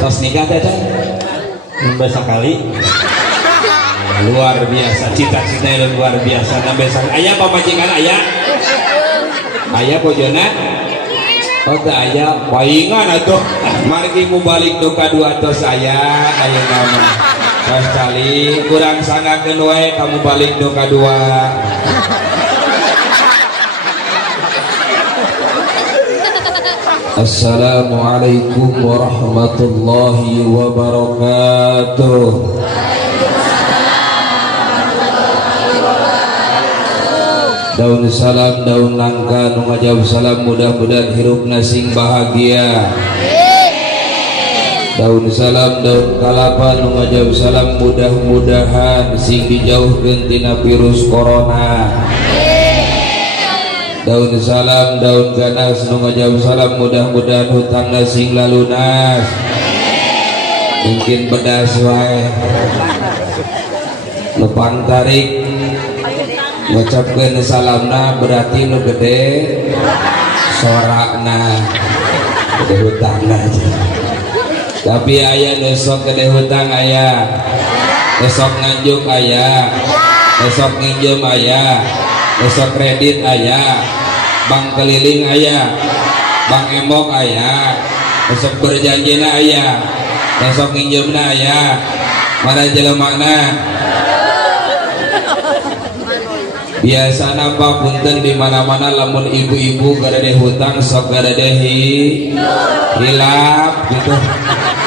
tos nikah teh besok kali luar biasa, cita-citanya luar biasa. Besok ayah pamajikan ayah bojona oh teh ayah paingan atuh margi mu balik duka dua tos ayah nama sekali kurang sangakeun wae kamu balik duka dua. Assalamualaikum warahmatullahi wabarakatuh. Daun salam daun langka nu ngajawab salam mudah-mudahan hirupna sing bahagia. Daun salam daun kalapa nu ngajawab salam mudah-mudahan sing dijauhkeun tina virus corona. Daun salam daun ganas nu ngajawab salam mudah-mudahan hutangna sing lalunas. Mungkin pedas wae lepang tarik ngucapkeun salamna berarti nu gede sorakna gede hutangna aja. Tapi aya nu sok gede hutang aya, besok nganjuk aya, besok nginjem aya, besok kredit aya, bank keliling aya, bank emok aya, besok berjanjina aya, besok nginjemna aya. Mana jelemana biasa napa punten di mana-mana lamun ibu-ibu garade hutang sok garade hilap gitu,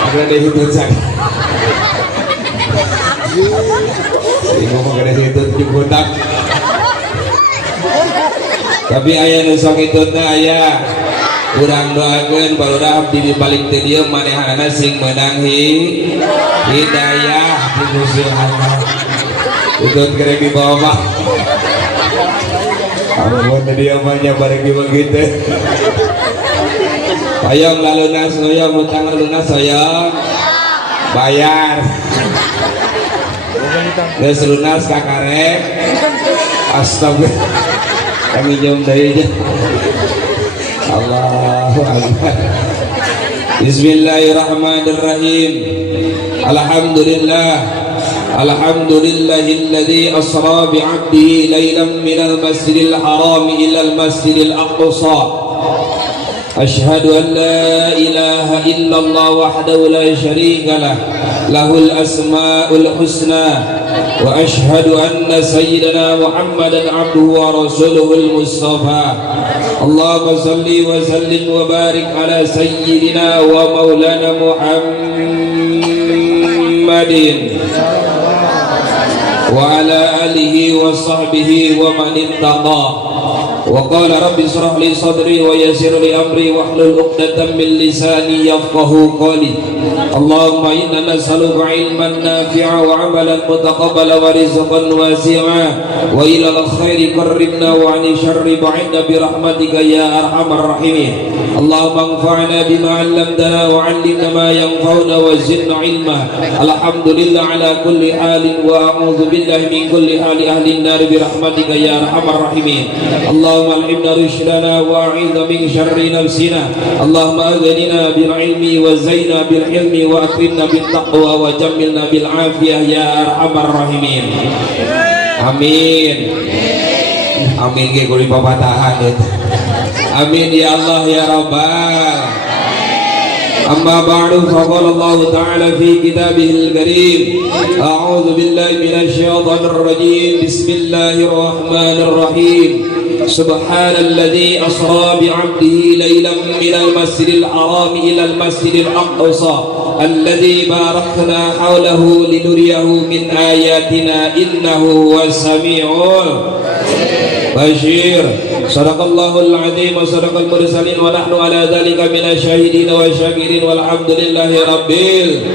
garade hitut sakit ibu mah garade hitut hutang. Tapi aya nu sok hitutna aya urang doakeun balurah abdi di balik teu dieu manehanana sing meunang hidayah di muslihanna hitut kerek di bawah. Ampun dia banyak bareng begitu. Hayang lalunas hoyong hutang lunas hoyong bayar. Geus lunas kakarek. Astagfirullah. Kami jom deui. Allahu akbar. Bismillahirrahmanirrahim. Alhamdulillah. Alhamdulillahilladzi asra bi'abdihi lailan minal masjidil haram ilal masjidil aqsa. Ashhadu an la ilaha illallah wahdahu la syarika lah, lahul asmaul husna, wa ashhadu anna sayyidana Muhammadan abduhu wa rasuluhul mustafa. Allahumma salli wa sallim wa barik ala sayyidina wa maulana Muhammadin wa ala alihi wa sahbihi wa man ittaqa. Wa qala rabbi shrah li sadri wa yassir li amri wahlul 'uqdatam min lisani yafqahu qawli. Allahumma inna nas'aluka 'ilman nafi'a wa 'amalan mutaqabbala wa rizqan wasi'a wa ila al-khairi qarribna wa 'ani syarri ba'idna bi rahmatika ya arhamar rahimin. Allahumma anfa'na bima 'allamtana wa 'allimna ma yanfa'una wa zidna 'ilma. Alhamdulillah ala kulli halin wa a'udzu billahi min kulli hali ahli an-nar bi rahmatika ya arhamar rahimin. Allahumma alhimna rushdana wa a'idna min syarri nafsina. Allahumma aghnina bil ilmi wa zaina bil ilmi wa akrimna bil taqwa wa jammilna bil afiyah ya arhamar rahimin. Amin. Amin ge kulit papatahan itu. Amin ya Allah ya Rabbal. Amma ba'du faqala Allah ta'ala fi kitabihil karim. A'udzu billahi minasy syaithanir rajim. Bismillahirrahmanirrahim. Subhanalladzi asra bi'abdihi lailan minal masjidil haram ilal masjidil aqsa alladzi barakna hawlahu linuriyahu min ayatina innahu was-sami'ul bashir. Sadaqallahul azim wa sadaqal mursalin wa nahnu ala dzalika minasyahidin wa syakirin walhamdulillahi rabbil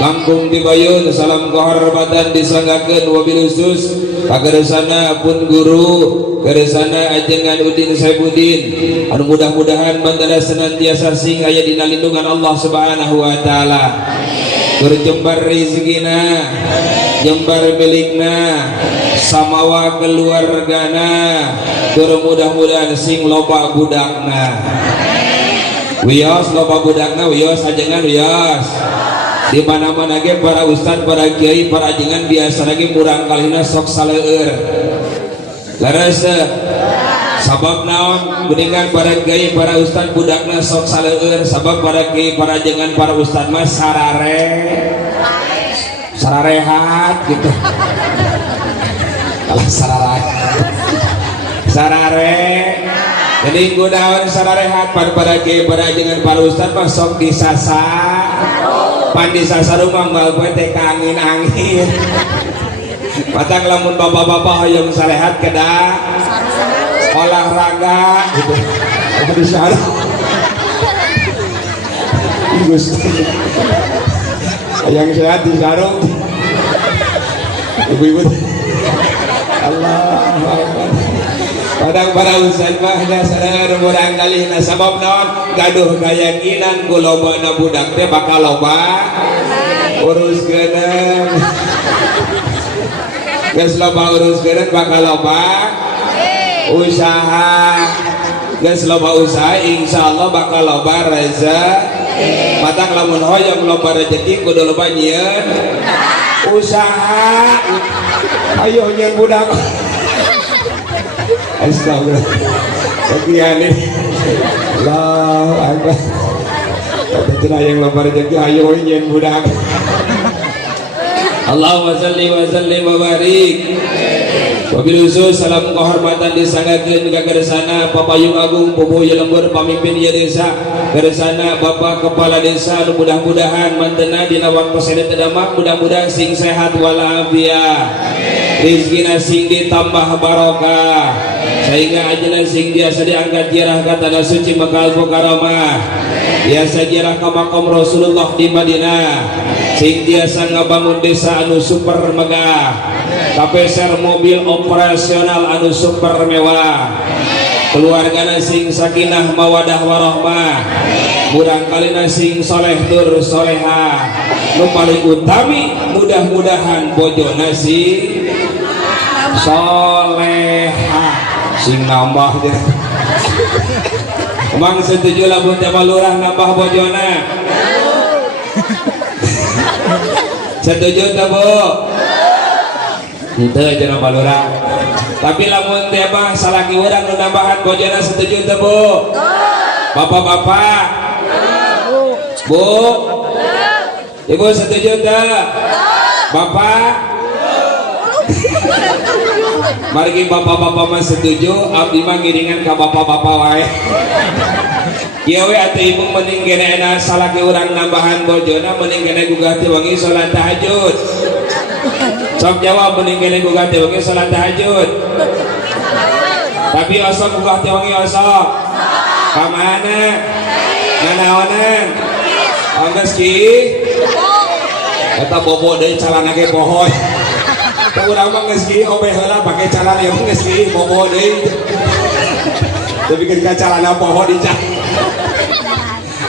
langkung dibayun salam kehormatan disanggakeun wabil khusus kageresana pun guru keresana ajengan Udin Saibudin anu mudah-mudahan mangga senantiasa sing aya dina lindungan Allah Subhanahu wa taala. Berjembar rezekina jembar milikna samawa keluargana tur mudah-mudahan sing loba budakna wios loba budakna wios ajengan wios di mana-mana ge para ustad para kiai para ajengan biasa lagi murang kalina sok saleueur leres sabab naon geuningan para kiai para ustad budakna sok saleueur sabab para kiai para ajengan para ustad mah sararehat gitu kalau sarare jadi gunawan sararehat pada kiai pada ajengan para ustad mah sok disasa pan disasa rumah mbal poe teh angin-angin patang lamun bapak-bapak hoyong sarehat kedah olahraga gitu disarung yang sehat disarung ibu-ibu Allah padang para ustad mah dasar murang kali sabab naon gaduh kayakinan ku lobana budak teh bakal loba urus geuneung geus loba urus geuneung bakal loba usaha geus loba usaha insyaallah bakal loba rezeki matang lamun hoyong loba rezeki kudu loba nyieun usaha ayo nyieun budak astagfirullah sekian nih Allahu akbar kata yang loba rezeki ayo nyieun budak Allahumma salli wa sallim wa barik wabil khusus salam kehormatan disanggakeun ka kersana papayung agung pupuh lembur pamimpin ieu desa kersana bapak kepala desa mudah-mudahan mantena dina waktu sedet damak mudah-mudahan sing sehat walafiat rezekina sing ditambah barokah sehingga ajeuna sing biasa diangkat jarah ka tanah suci Makkah Mukarramah biasa jarah ka makam Rasulullah di Madinah sing biasa ngabangun desa anu super megah kapeser mobil operasional anu super mewah keluargana sing sakinah mawadah warahmah murang kalina sing soleh tur soleha nu paling utami mudah-mudahan bojona sing soleha sing nambah deh emang setuju lamun teh lurah nambah bojona setuju teh Bu henteu aja lurah tapi lamun teh mah salaki urang nu nambahan bojona setuju teh Bu bapak-bapak Bu ibu setuju teh bapak margi bapak-bapak mah setuju abdi mah ngiringan ka bapak-bapak wae ieu we atuh ibu mending kene salaki urang nambahan bojona mending kene gugah ti wengi salat tahajud sok jawab mending kene gugah ti wengi salat tahajud tapi osok gugah ti wengi osok ka mana nanaonan angges ki eta bobo deui calana ge pohoy urang mah geus kieu obeh heula pake calana ieu geus kieu bobo deui tapi ketika calana poho dicak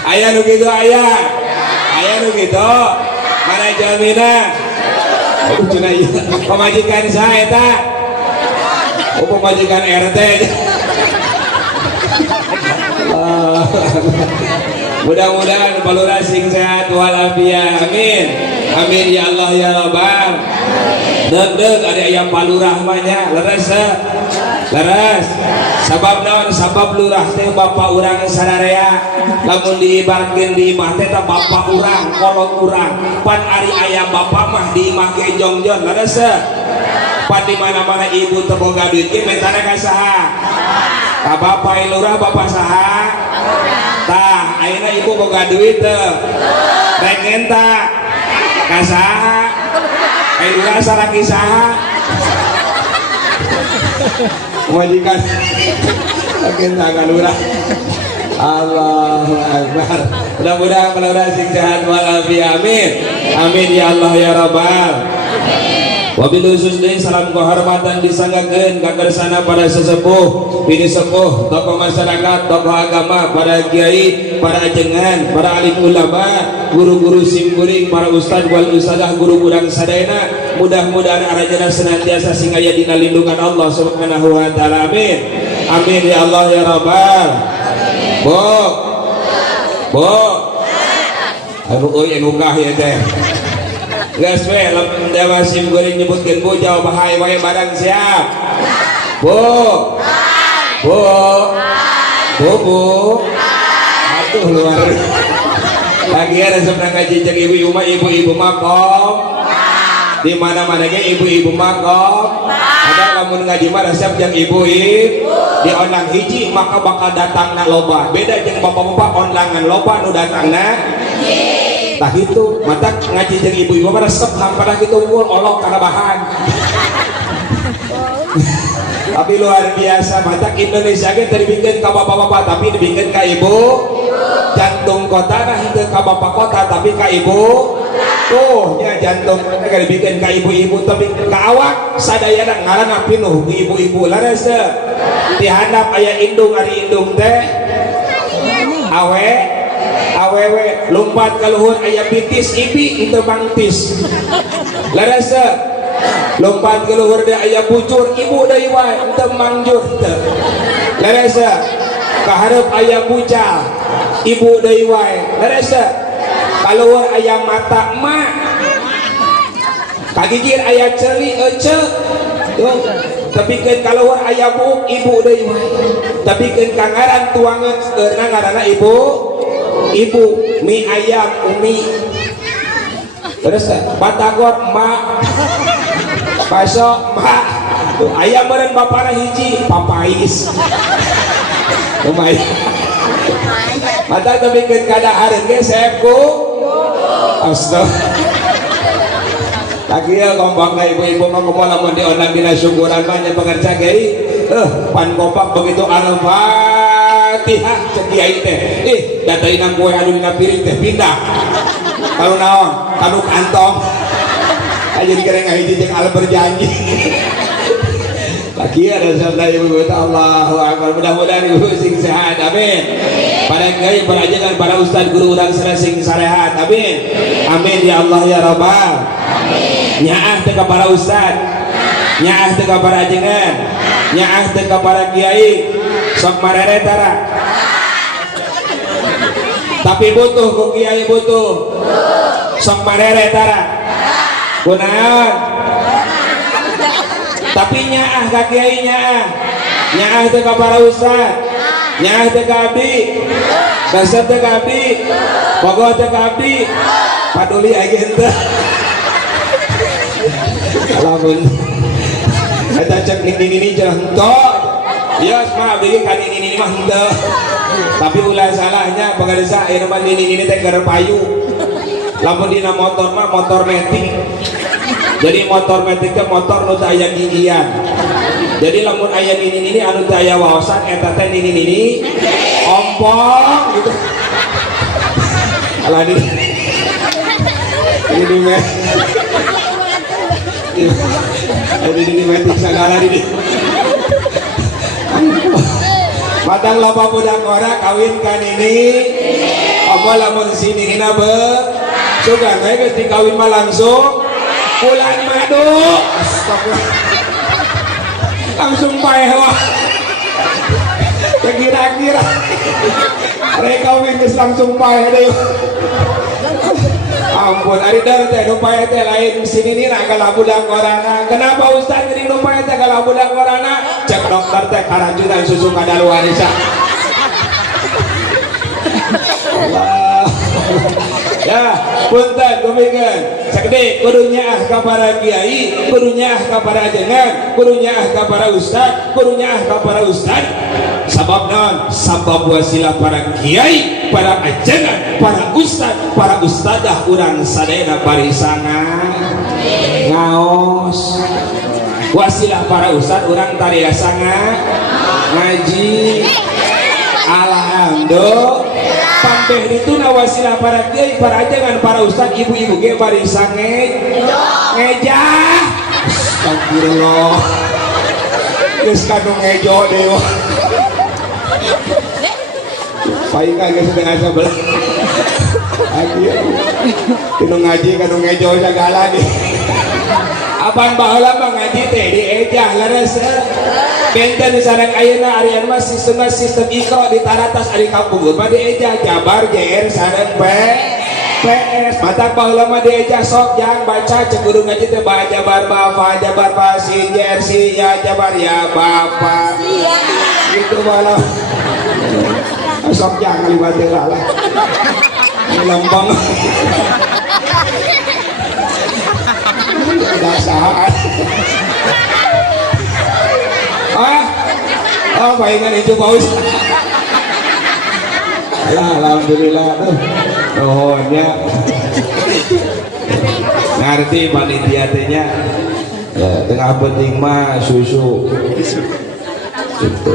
aya nu kitu aya nu kitu mana jamina cenah ieu pamajikan saha eta pamajikan RT mudah-mudahan palura sing sehat walafiat amin amin ya Allah ya Rabbal deg ada ayam palurah mahnya leres sabab naon sabab lurah teh bapak urang sararea lamun diibaratkeun di imah teh bapak urang kolot urang pan ari aya bapak mah di imah ge jongjon leres pan di mana-mana ibu teu boga duit ge mentana ka saha ka bapak lurah bapak saha tah ayeuna ibu boga duit teu rek ngenta ka saha lurah salaki saha majikan ngenta ka lurah Allahu Akbar mudah-mudahan pelurah sing sehat walafiat amin amin ya Allah ya Rabbal wabil khusus deui salam kehormatan disanggakeun ka kersana para sesepuh bini sepuh tokoh masyarakat tokoh agama para kiai para ajengan para alim ulama guru-guru simkuring, para ustad wal ustadah, guru budang sadayana, mudah-mudahan arajana senantiasa singaya dina lindungan Allah subhanahu wa ta'ala. Amin amin ya Allah ya Rabbal. Bo anu euy anu kah ya teh geus we lamun dewa simkuring nyebutkeun bu jawab bahay wae barang siap. Bu aduh luar lagi ada sebenarnya ngaji jeung ibu-ibu makom di mana-mana ge ibu-ibu makom ada lamun ngaji mah resep jeung ibu-ibu di onlang hiji maka bakal datangna loba, beda jeung bapak-bapak onlangan loba nu datangna tah kitu. Mata ngaji jeung ibu-ibu mah resep hampada kitu unggul olok kana bahan tapi luar biasa. Mata Indonesia ge teu dibikin ka bapak-bapak tapi dibikin ka ibu. Jantung kota nah henteu ka bapak kota tapi ka ibu. Tuh nya jantung kota ge dibikin ka ibu-ibu tapi ka awak sadayana ngaranna pinuh ku ibu-ibu. Laras teu di handap aya indung, ari indung teh awewe lompat ka luhur aya bitis ibi henteu mangtis. Laras teu lompat ke luhur dia ayah bucur ibu dari wae ente mangjur teu. Larasa ka hareup aya bucal ibu dari wae. Larasa ka luhur aya mata mak ka gigir aya ceuli ece tuh. Tepikeun ka luhur aya buuk ibu dari wae. Tepikeun ka ngaran tuangeun keurna ngaranna ibu mie ayam umi. Terus batagor mak baso mak ayam meureun bapana hiji papais lumayan. Mata tapi ke kadahareun ge sepku astagfirullah. Lagi ya kompakna ibu-ibu mah kumaha lamun diondang dina syukuran mah nya pengerja geuy pan kompak begitu al-fatihah cek kiai teh dataina kue anu dina piring teh pindah kalau naon kanu kantong jadi keren ngahiji jeung al berjanji. Lagi ada sabda ibu Allahu akbar. Mudah-mudahan ibu sing sehat amin. Para kiai para ajengan para ustaz guru urang sareng sing sarehat amin. Amin ya Allah ya Rabbal. Amin. Nyaah teh ka para ustaz, nyaah teh ka para ajengan, nyaah teh ka para kiai sok marere tara. Tapi butuh ku kiai butuh. Sok marere tara. Kunaon tapi nyaah ka kiai nyaah teh ka para ustaz, nyaah teh ka abdi, resep teh ka abdi, bogoh teh ka abdi, paduli agen teh. Lamun eta cek nini cenah henteu. Ieu mah abdi ka nini mah henteu. Tapi ulah salahnya pengarisa ieu mah nini teh keur payu. Lamun dina motor mah motor metik. Jadi motor metik ke motor nu teu aya gigian. Jadi lamun aya nini anu teu aya waosan eta teh nini ompong gitu. Alah ini meh. Ini metik sagala ini. Matang loba budak ora kawin kan ini. Apa lamun sini hina be sugan we geus dikawin mah langsung bulan madu. Astagfirullah. Langsung paeh wah. Kira-kira rek kawin geus langsung paeh deui. Ampun ari dar teh nu paeh teh lain sinina kala budak orana. Kenapa Ustaz jadi nu paeh teh kala budak orana? Cek dokter teh karajutan susu kadaluarsa. Allah. Ya, punten gumikeun. Sakde kudunya ah ka para kiai, kudunya ah ka para ajengan, kudunya ah ka para ustad, kudunya ah ka para ustad. Sabab naon? Sabab wasilah para kiai, para ajengan, para ustad, para ustadah urang sadayana barisangan ngaos. Wasilah para ustad urang tariasangan ngaji. Alhamdulillah. Pambeh itu nawasilah para kiai, para ajengan, para ustad, ibu-ibu ge barisan ngejah. Astagfirullah. Geus kanu ngejo deui. Paing ka geus dengan sebelah. Tinu ngaji kanu ngejo segala nih. Abang baheula mah ngaji teh di ejah leres. Benten sareng ayeuna Aryan mah sistem Iqra di taratas ari kampung mah di ejah Jabar JR sareng PS matak baheula mah di ejah sok jang baca cek guru ngaji teh ba Jabar Bapak Jabar Pasin JRC ya Jabar ya Bapak. Gitu malah. Sok jang kalimat lah. Lambang dasar bayangan itu paus alhamdulillah dohonya ngerti panitia tehnya ya, tengah penting mah susu gitu.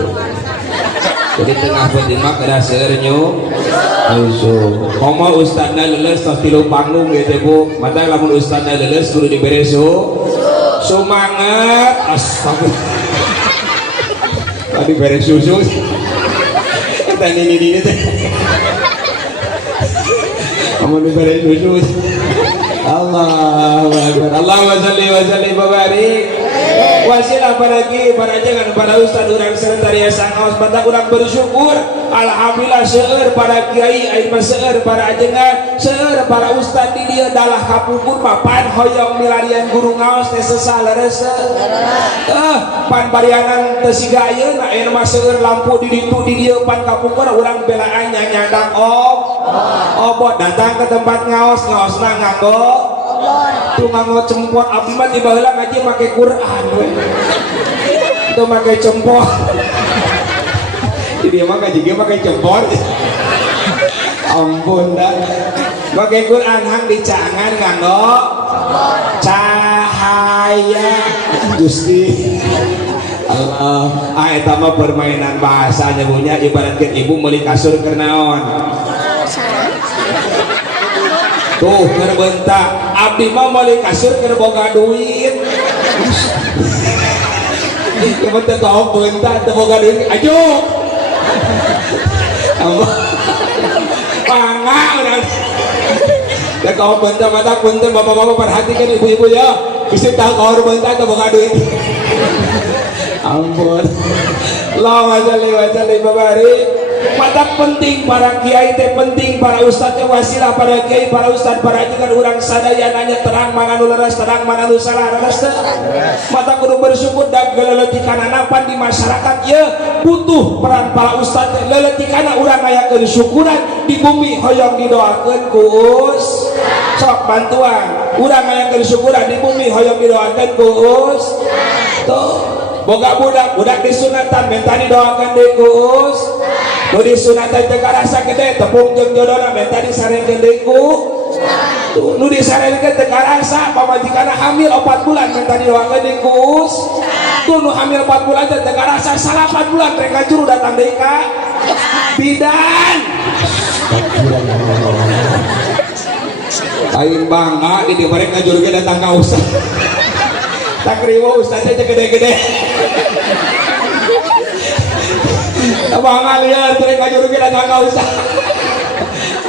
Jadi tengah penting mah kada seernyo susu komo ustadna leles tos tilu panggung gitu Bu mata lamun ustadna leles kudu diberi sumanget astagfirullah tadi beri susu kita ini teh kamu diberi susu Allahu Akbar Allahumma shalli wa sallim wa barik wasilah para jangan para ustad urang serendaria sangaos batak urang bersyukur alhamdulillah seueur para kiai aing mah seueur para ajengan seueur para ustad di dieu dalah kapungkur papan hoyong milarian guru ngaos teh sesah leres pan barianan teu siga ayeuna aya mah seueur lampu di dieu pan kapungkur urang belaan nyanyadang obot datang ke tempat ngaosna nganggo tuh nganggo cempot abdi mah tiba heula ngaji make Quran we itu make cempot jadi emang ngaji ge make cempot ampun dah make Quran hang dicangan nganggo cahaya Gusti Allah eta mah permainan bahasa nyebutnya ibaratkeun ibu meuli kasur keur naon tuh ngerbentak abdi mah meuli kasur keur boga duit kemudian teh tau bentak teu boga duit ajo panga urang teh kau bentak mata punten bapak-bapak perhatikan ibu-ibu ya bisa tahu kau bentak teu boga duit ampun Allahumma shalli wa sallim wa barik mata penting para kiai teh penting para ustad teh wasilah para kiai para ustad para ajengan urang sadaya nanya terang mana nu leres terang mana nu salah leres teh mata kudu bersyukur da geleutikana pan di masyarakat ye butuh peran para ustad teh leutikana urang ngayakeun syukuran di bumi hoyong didoakeun ku sok bantuan urang ngayakeun syukuran di bumi hoyong didoakeun ku tuh boga budak disunatan minta didoakan deui ku nu disunatan teh karasa gede tepung jeung jodona minta disarekeun deui ku nu disarekeun teh karasa pamajikanna hamil 4 bulan minta didoakeun deui ku tuh nu hamil 4 bulan teh karasa 4 bulan rek ngajuru datang deui ka bidan aing bangga di mereka ngajuru ge datang ka ustaz tak riwo ustaznya gede-gede abang lihat mereka juru kita tangga usah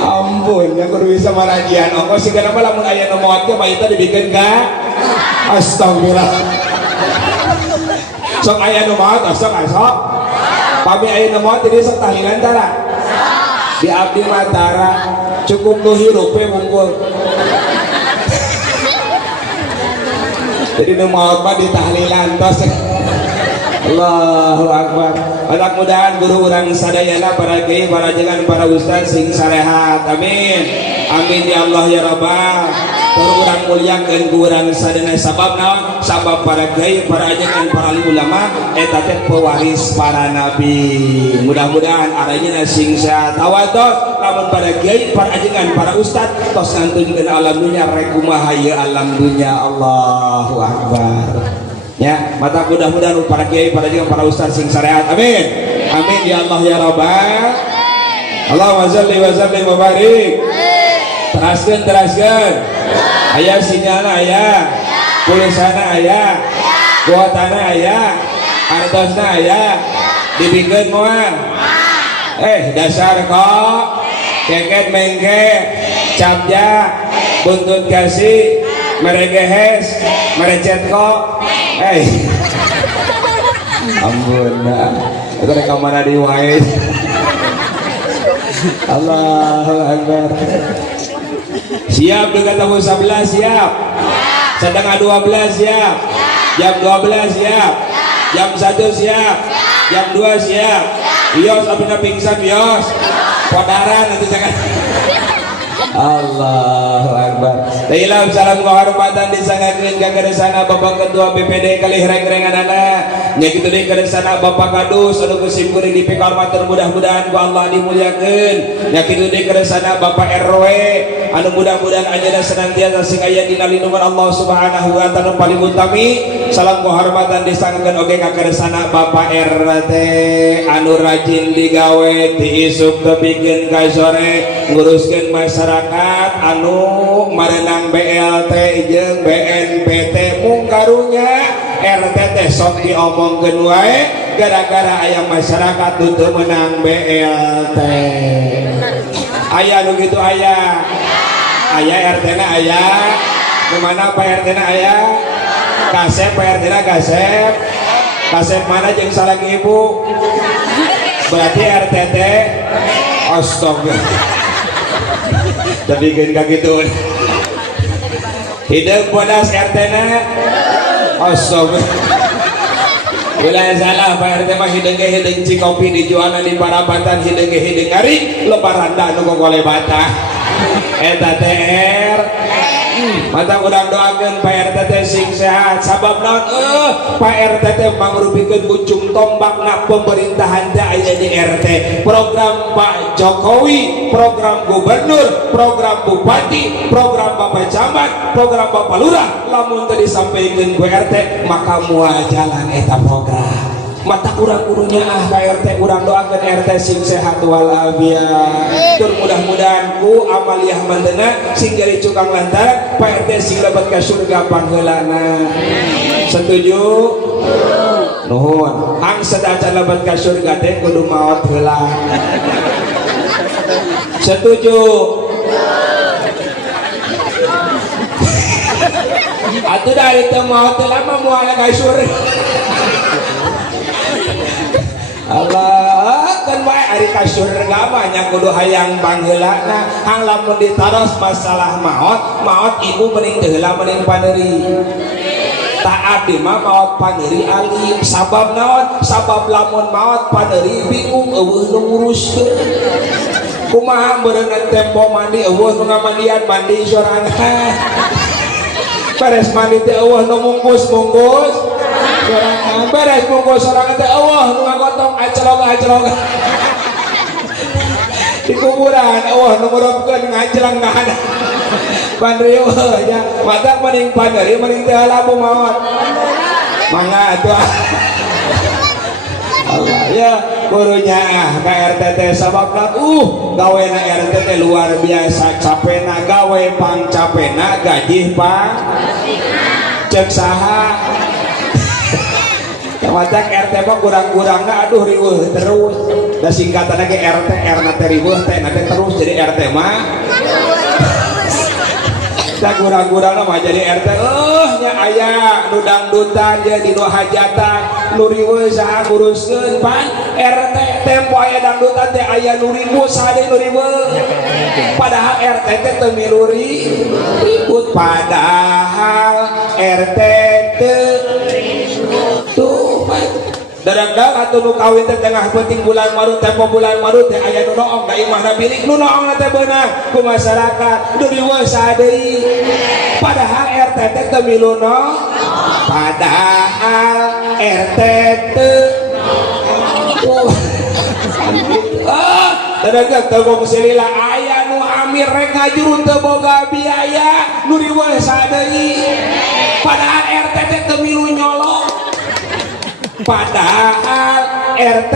ampun yang kudu bisa marajian ongkos sih kenapa lamun ayah nomotnya bayi itu dibikin gak astagfirullah sok ayah nomot sok pami ayah nomot jadi sok tahlilan tara di abdi matara cukup nu hirupnya mungkul jadi nomot mah di tahlilan tos Allahu Akbar. Mudah-mudahan guru urang sadayana para kiai para ajengan para ustaz sing sarehat amin amin ya Allah ya Rabbal tur urang mulyakeun ku urang sadana sabab naon sabab para kiai para ajengan para ulama eta teh pewaris para nabi mudah-mudahan aranjeuna sing tawadhu lamun para kiai para ajengan para ustaz tos ngantunkeun alam dunya rek kumaha ieu alam dunya Allahu Akbar. Ya, mata mudah-mudahan para kiai, para juga para ustaz sing syariat. Amin. Amin ya Allah ya Rabbal. Allahumma shalli wa sallim wa barik. Teraskeun. Aya sinyalna aya. Pulsana aya. Kuotana aya. Artosna aya. Dibikeun moal. Dasar kok keket mengke capja buntut kasih meregehes merecetko ampun nah itu rekaman di wae Allahu Akbar. Siap dekat tamu 11 siap. Sedang 12 siap. Jam 12 siap. Jam 1 siap. Jam 2 siap. Yos abina pingsan yos. Podaran nanti jangan. Allahu Akbar. Tailah salam kehormatan disangakeun ka keresana Bapak Ketua BPD kali reng-rengan anak. Nya kitu deui keresana Bapak Kadus anu geus kuring di kehormatan mudah-mudahan ku Allah dimuliakeun. Nya kitu deui keresana Bapak RW anu mudah-mudahan anjeunna senantiasa sing aya dina lindungan Allah Subhanahu wa taala paling utami. Salam kehormatan disangakeun oge ka keresana Bapak RT anu rajin digawe ti isuk tepikeun ka sore nguruskeun masyarakat anu marenang BLT jeung BNPT mung karunya RT teh sok diomongkeun wae gara-gara aya masyarakat teu menang BLT. Aya nu kitu aya RT na aya di mana Pak RT na aya kasep Pak RT na kasep mana jeung salaki ibu berarti RT teh astaga tapi kan gitu hidup bodas RT na astaga wilayah salah Pak RT mah hidung cikopi dijualan di Parabatan hidung hari lebaranda nu gogole bata eta TR mata urang doakeun Pak RT teh sing sehat sabab naon Pak RT teh mangrupikeun ujung tombakna pemerintahan teh aya di RT program Pak Jokowi program gubernur program bupati program Bapak camat program Bapak lurah lamun teu disampaikeun ku RT maka moal jalan eta program mata urang-urunya Pak RT urang doakeun RT sing sehat walafiat tur mudah-mudahan ku amaliah manteuna sing jadi cukang lantaran Pak RT sing lebet ka surga pangheulana setuju nuhun hang sedacan lebet ka surga teh kudu maot heula setuju atuh dari teu maot heula mah moal ka surga Allah kan wae ari ka surga mah nya kudu hayang pangheulana hang lamun ditaros masalah maot ibu mending teu heula mending paneuri taat di mah maot paneuri alim sabab naon sabab lamun maot paneuri bingung eueuh nu nguruskeun kumaha beunang tempo mandi eueuh nu ngamandian mandi sorangan beres mandi teh eueuh nu mungkus sorangan beres mungkus sorangan teh eueuh nu ngagotong acelog di kuburan eueuh nu ngurupkeun ngajreng ka handap pan rieuh nya matak mending paneuri mending teu labu maot mangga atuh Allah ya gurunya ka RT teh sababna gawena RT teh luar biasa capena gawe pang capena gaji pang cek saha Matak RT mah kurang-kurangna aduh riweuh terus da singkatan ge RT na teh riweuh teh na terus jadi RT mah da kurang-kurangna mah jadi RT nya aya nu dangdutan jadi nu hajatan nu riweuh saha nguruskeun pan RT tempo aya dangdutan teh aya nu riweuh saha deui nu riweuh padahal RT teh teu milu ribut padahal RT teu darang-darang atau nu kawin teh tengah penting bulan Maret tempo bulan Maret teh aya nu noong da imahna bilik nu noong teh beunang ku masyarakat nu riweuh saha deui padahal RT teh teu milu padahal RT teu darang-darang teu boga silila aya nu amir rek ngajurun teu boga biaya nu riweuh saha deui padahal RT teh teu milu nyolong padahal RT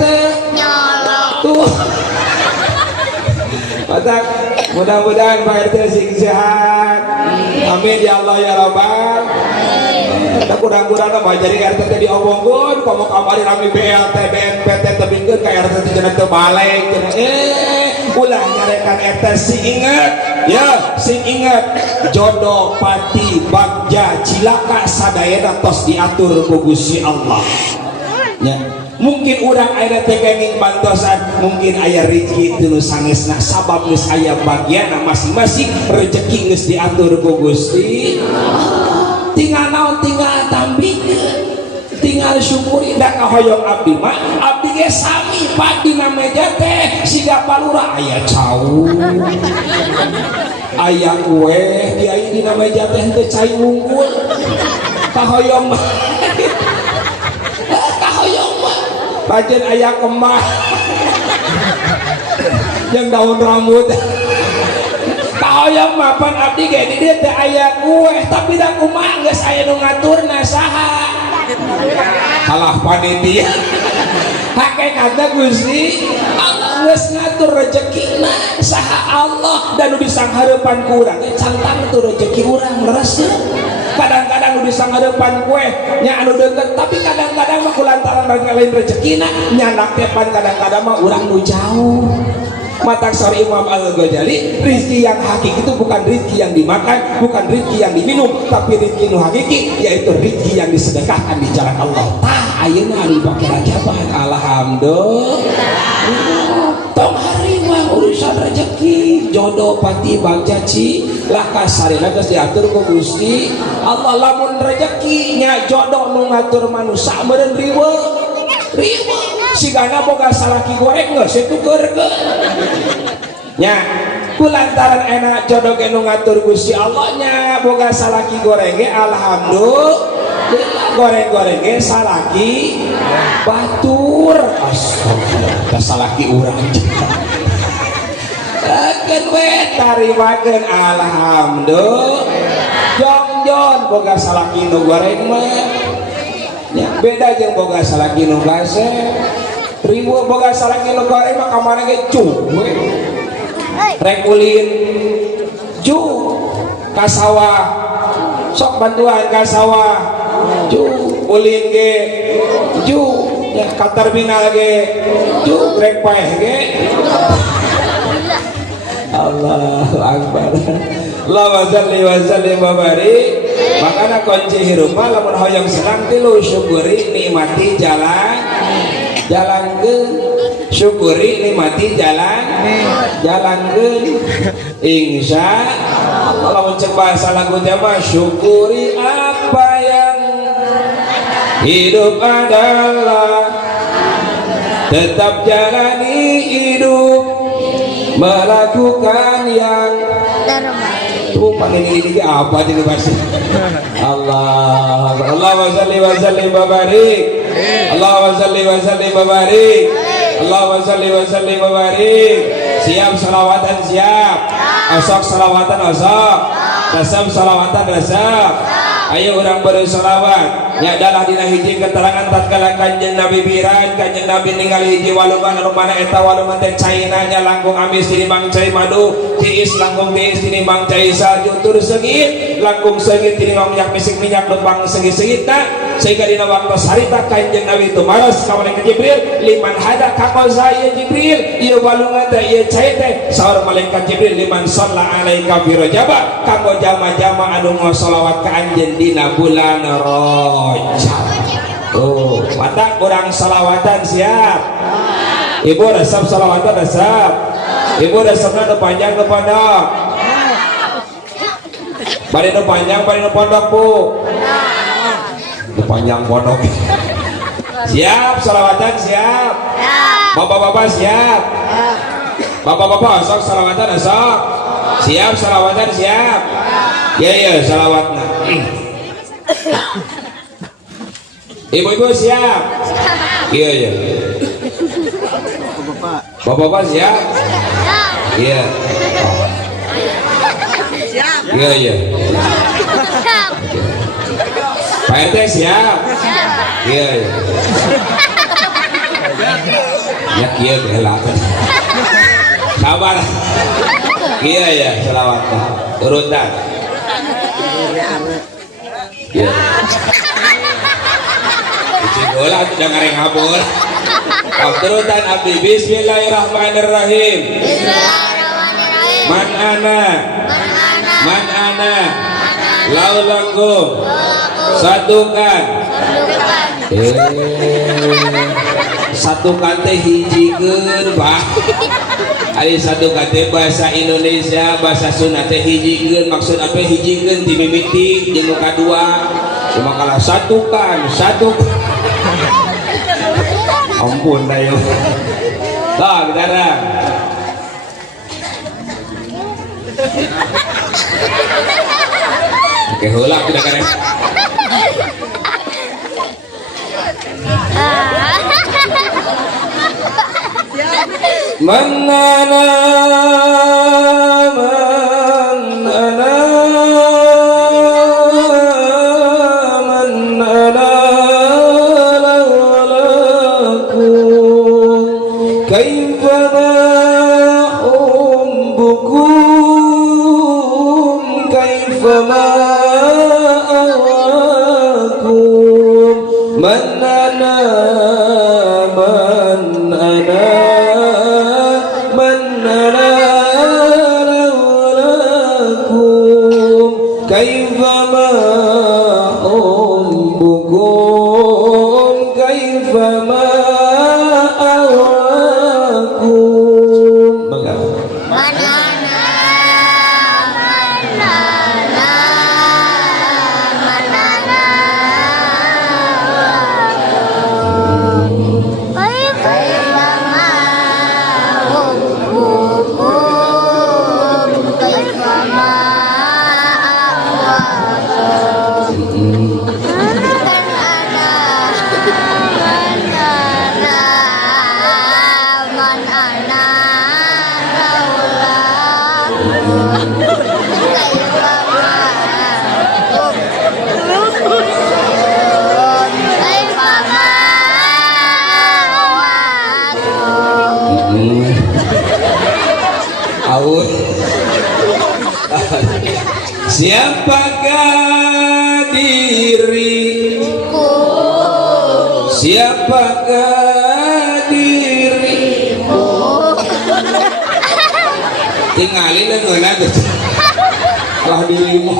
teu nyolong tuh matak mudah-mudahan Pak RT sing sehat amin ya Allah ya Rabbal tak kurang-kurang mah jadi RT teh diomongkeun komo kamari rame BLT BNPT tebingkeun ka RT teh cenah teu balik ulah nyarekan eta sing inget ya, sing inget jodoh pati bagja cilaka sadayana tos diatur ku Gusti Allah ya. Mungkin orang aya teh kenging bantosan, mungkin aya rezeki teu sangeusna sabab geus aya bagianna masing-masing, rezeki geus diatur ku Gusti. Tinggal naon, tinggal tambikeun, tinggal syukuri da kahoyong abdi mah. Abdi ge sami padi na meja teh siga palura aya cau, aya kue kiai dina meja teh teu cai unggul. Kahoyong mah kahoyong mah pajen aya kemah yang daun rambut. Kahoyong mapan abdi ge di dieu teh aya kue tapi da kumaha geus aya nu ngaturna saha. Kalah panitia. Hakikatna Gusti Allah geus ngatur rezekina saha Allah dan nu disanghareupan ku urang cantang tu rezeki urang leres. Kadang-kadang nu disanghareupan kue nya anu deukeut tapi kadang-kadang mah kulantaran lain rezekina nyandak teh pan kadang-kadang mah urang nu jauh. Mata sorry Imam Al-Ghazali, rizki yang hakiki itu bukan rizki yang dimakan, bukan rizki yang diminum, tapi rizki nu hakiki yaitu rizki yang disedekahkan di jalan Allah. Tah ayeuna anu dipake rajaban alhamdulillah. Tong hari mah urusan rezeki, jodoh pati bagja cilaka sarena geus diatur ku Gusti Allah. Lamun rezeki nya jodoh nu ngatur manusia meureun riweuh sigana boga salaki goreng geus tukeurkeun nya kulantaran enak jodoh ge nu ngatur Gusti Allah nya boga salaki goreng ge alhamdulillah. Goreng-goreng ge salaki batur astagfirullah salaki urang akeun we tarimakeun alhamdulillah. Jongjon boga salaki nu goreng mah ya, beda jeung boga salaki nu gase. Ribu boga salaki nu goreng mah kamana ge cuwe. Rek ulin ju ka sawah. Sok bantuan ka sawah. Ju ulin ge ju ya ka terminal ge ju rek paeh ge. Allahu akbar. Allahumma shalli wa sallim wa barik. Makana kunci hirup mah lamun hoyong senang tilu syukuri nikmati jalankeun syukuri nikmati jalankeun insya Allah. Lamun cek bahasa lagu teh mah syukuri apa yang hidup adalah tetap jalani hidup melakukan yang tumpang ini apa jadi bahasa Allah. Allahumma shalli wa sallim wa barik. Allahumma shalli wa sallim wa barik. Allahumma shalli wa sallim wa barik. Siap salawatan siap. Asok salawatan asok. Rasam salawatan rasam. Ayo orang bersolawat. Nya adalah dina hiji keterangan tatkala Kanjeng Nabi biran, Kanjeng Nabi ningali hiji walungan anu mana eta walungan teh caina nya langkung amis tinimbang cai madu, tiis langkung tiis tinimbang cai salju, tur seungit langkung seungit tinimbang minyak misik minyak lembang seungit-seungitna. Sehingga dina waktu sarita Kanjeng Nabi itu maras ka malaikat Jibril, liman hada kakoza ya Jibril, ieu walungan teh ieu cai teh saur malaikat Jibril liman shalla alaika fi rajaba, kanggo jama-jama anu ngosolawat ka anjeun dina bulan Rajab. Oh, mata kurang salawatan siap. Ibu resep salawatan resep. Ibu resepna nu panjang nu pondok. Bari nu panjang bari nu pondok Bu. Nu panjang pondok. Siap salawatan siap. Bapak-bapak siap. Bapak-bapak sok salawatan sok. Siap salawatan siap. Ya salawatna. Ibu-ibu siap? Iya. Bapak-bapak siap? Iya. Iya. Pak RT siap? Iya. Ya iya kelihatan. Sabar. Iya selawatnya. Urutan. Iya. Bola tidak ngareng habur. Turutan abdi. Bismillahirrahmanirrahim. Bismillahirrahmanirrahim. Man ana Man ana laulakum satukan satukan teh hijikeun Pak. Ari satukan teh bahasa Indonesia bahasa Sunda teh hijikeun maksud apa hijikeun ti mimiti jeung nu kadua cuma kalah satukan ampun dayo tah bidarang oke heula tidak keren man ana siapakah diriku siapakah dirimu tinggalin leungeunna tuh lah dirimu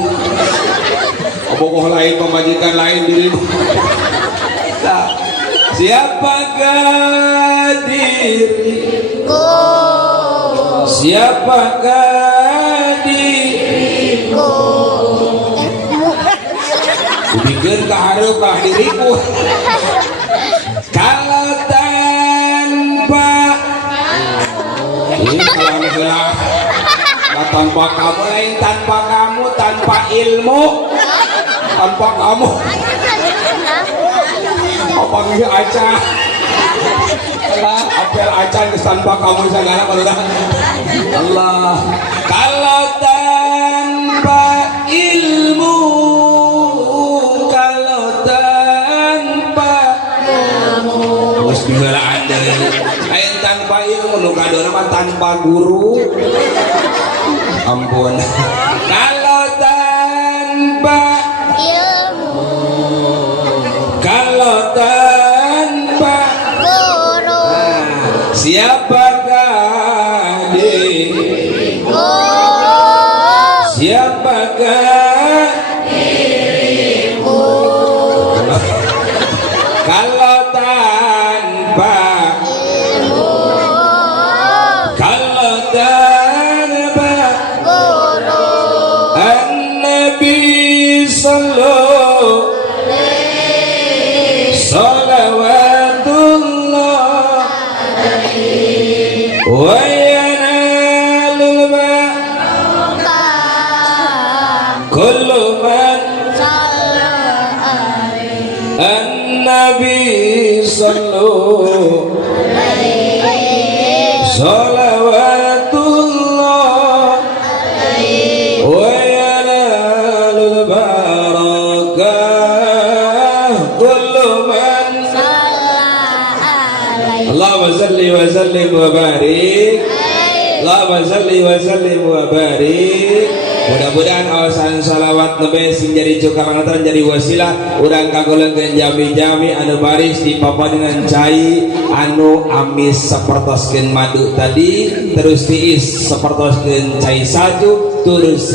bogoh lain pemajikan lain dirimu nah, siapakah diriku siapakah bikin keharapah diriku kalau tanpa ini kalau misalnya tanpa kamu lain tanpa kamu tanpa ilmu tanpa kamu apa ini aja apel aja tanpa kamu segala Allah kalau tanpa ilmu juga ada lain tanpa ilmu nu kadona mah tanpa guru ampun kalau tanpa ilmu kalau tanpa guru siapakah diriku siapakah diriku kalau salawatullah wa yanalul barakah kullu man an-nabi sallallahu alaihi salawatullah wa yanalul barakah kullu man Allahumma salli wa sallim wa barik Allahumma salli wa sallim wa barik. Mudah-mudahan awasan salawat nabi sing jadi cukarangan jadi wasilah urang kagolengkeun jami-jami anu baris di papadeungan cai anu amis sapertoskeun madu tadi terus tiis sapertoskeun cai satu terus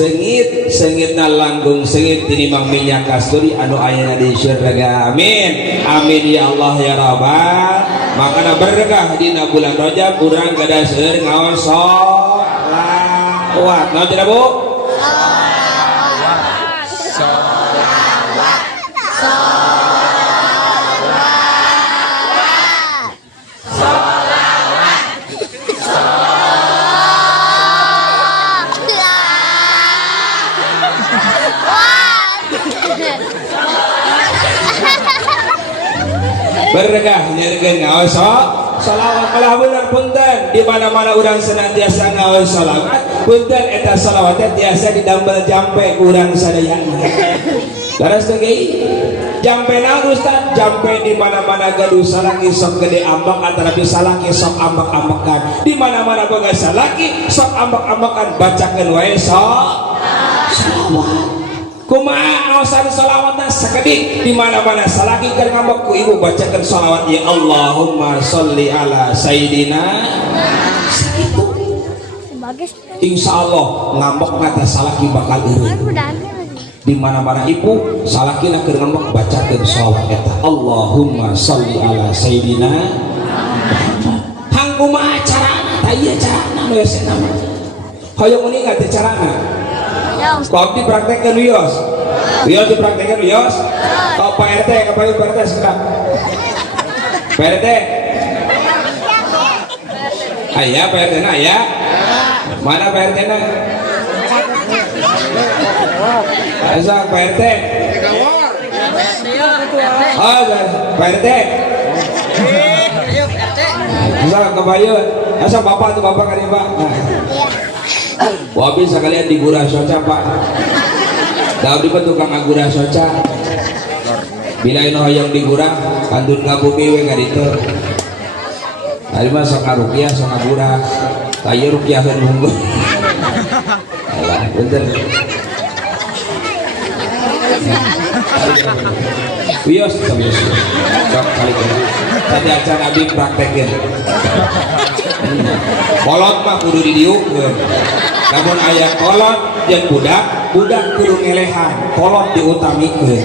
sengitna langgung sengit tinimang minyak kasturi anu ayana di syurga. Amin amin ya Allah ya Rabbal. Makana berkah dina bulan Rajab urang gadaseur ngaos sholawat. Naon cenah Bu? Berkah nyerkeun ngaos shalawat. Kalau bener punten di mana-mana urang senantiasa ngaos shalawat punten eta shalawatnya tiasa didambel jampe urang sadaya. Laras teh jampe naon Ustaz? Jampe di mana-mana gaduh salaki sok gede ambak antara salaki sok ambak-ambakan. Di mana-mana boga salaki sok ambak-ambakan bacakeun wae shalawat. Kumaha aosan shalawatna sakedik di mana-mana salaki keur ngambek ku ibu bacakeun shalawat ya Allahumma sholli ala sayidina sakitu. Insyaallah ngambek kata salaki bakal eureun. Di mana-mana ibu salakina keur ngambek bacakeun shalawat eta Allahumma sholli ala sayidina. Hang kumaha carana? Tah ieu carana nu esena. Hoyong meuni teh carana. Kau dipraktekkan Wios dipraktekkan Wios. Kau Pak RT, kapan Pak RT sekarang? Pak RT, ayah Pak RT na ya? Mana Pak RT na? Asa Pak RT? Oh Pak RT. Asa kebayun? Asa bapak tuh bapak kan Pak? Wabi sekalian di Gurah Soca Pak. Daud di tukang agura Soca. Bila ino hoyong di Gurah, kandun ngabumi we ngadito. Tadi mah sok ngarukiah sok ngagura. Kayu rukiah kan munggu. Alah, bener. Wios terus. Sok kali ini. Tadi acara abi praktekin. Kolot mah kudu didiukkeun. Namun aya kolot jeung budak kudu ngelehan, kolot diutamikeun.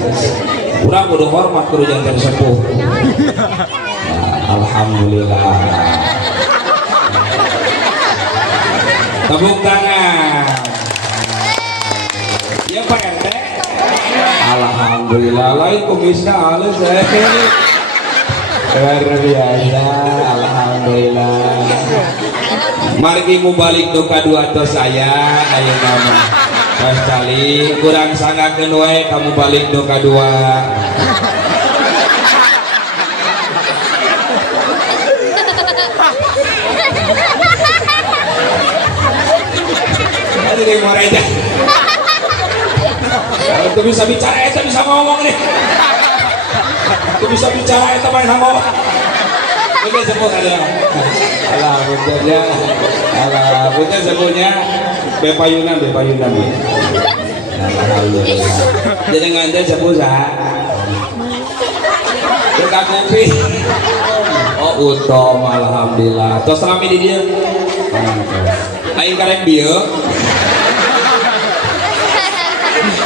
Urang kudu hormat kudu janten sepuh. Alhamdulillah. Tepuk tangan. Ya Pak RT. Alhamdulillah. Lain kumisna halus luar biasa. Alhamdulillah. Margi mubalik duka dua tos saya ayo nama pas kali kurang sangakeun wae kamu balik duka dua. Jadi moreja. Itu bisa bicara, itu bisa ngomong nih. Itu bisa bicara, itu main ngomong. Udah sepuh ada. Alah bukannya, bukan sepuhnya bepayunan. Alhamdulillah. Jadi ngandel sepuh sah. Buka kopi. Oh utom, alhamdulillah. Terus selama di dia. Aing karek dia.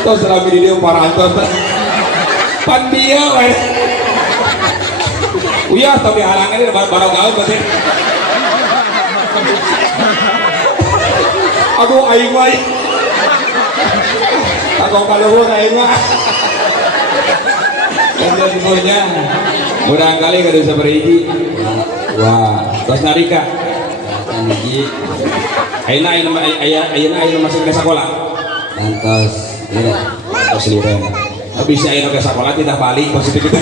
Terus selama di dia parantos. Pan dia, Uyah tapi halangan ini baru gaul berarti. Aduh aing wae. Aku kaluhur aing mah. Kemudian semuanya barangkali kada bisa berhiji. Wah, terus narika. Hiji. Ayeuna masuk ke sekolah. Lantas iya, terus liren. Bisa ayeuna ke sekolah tidak balik positif itu.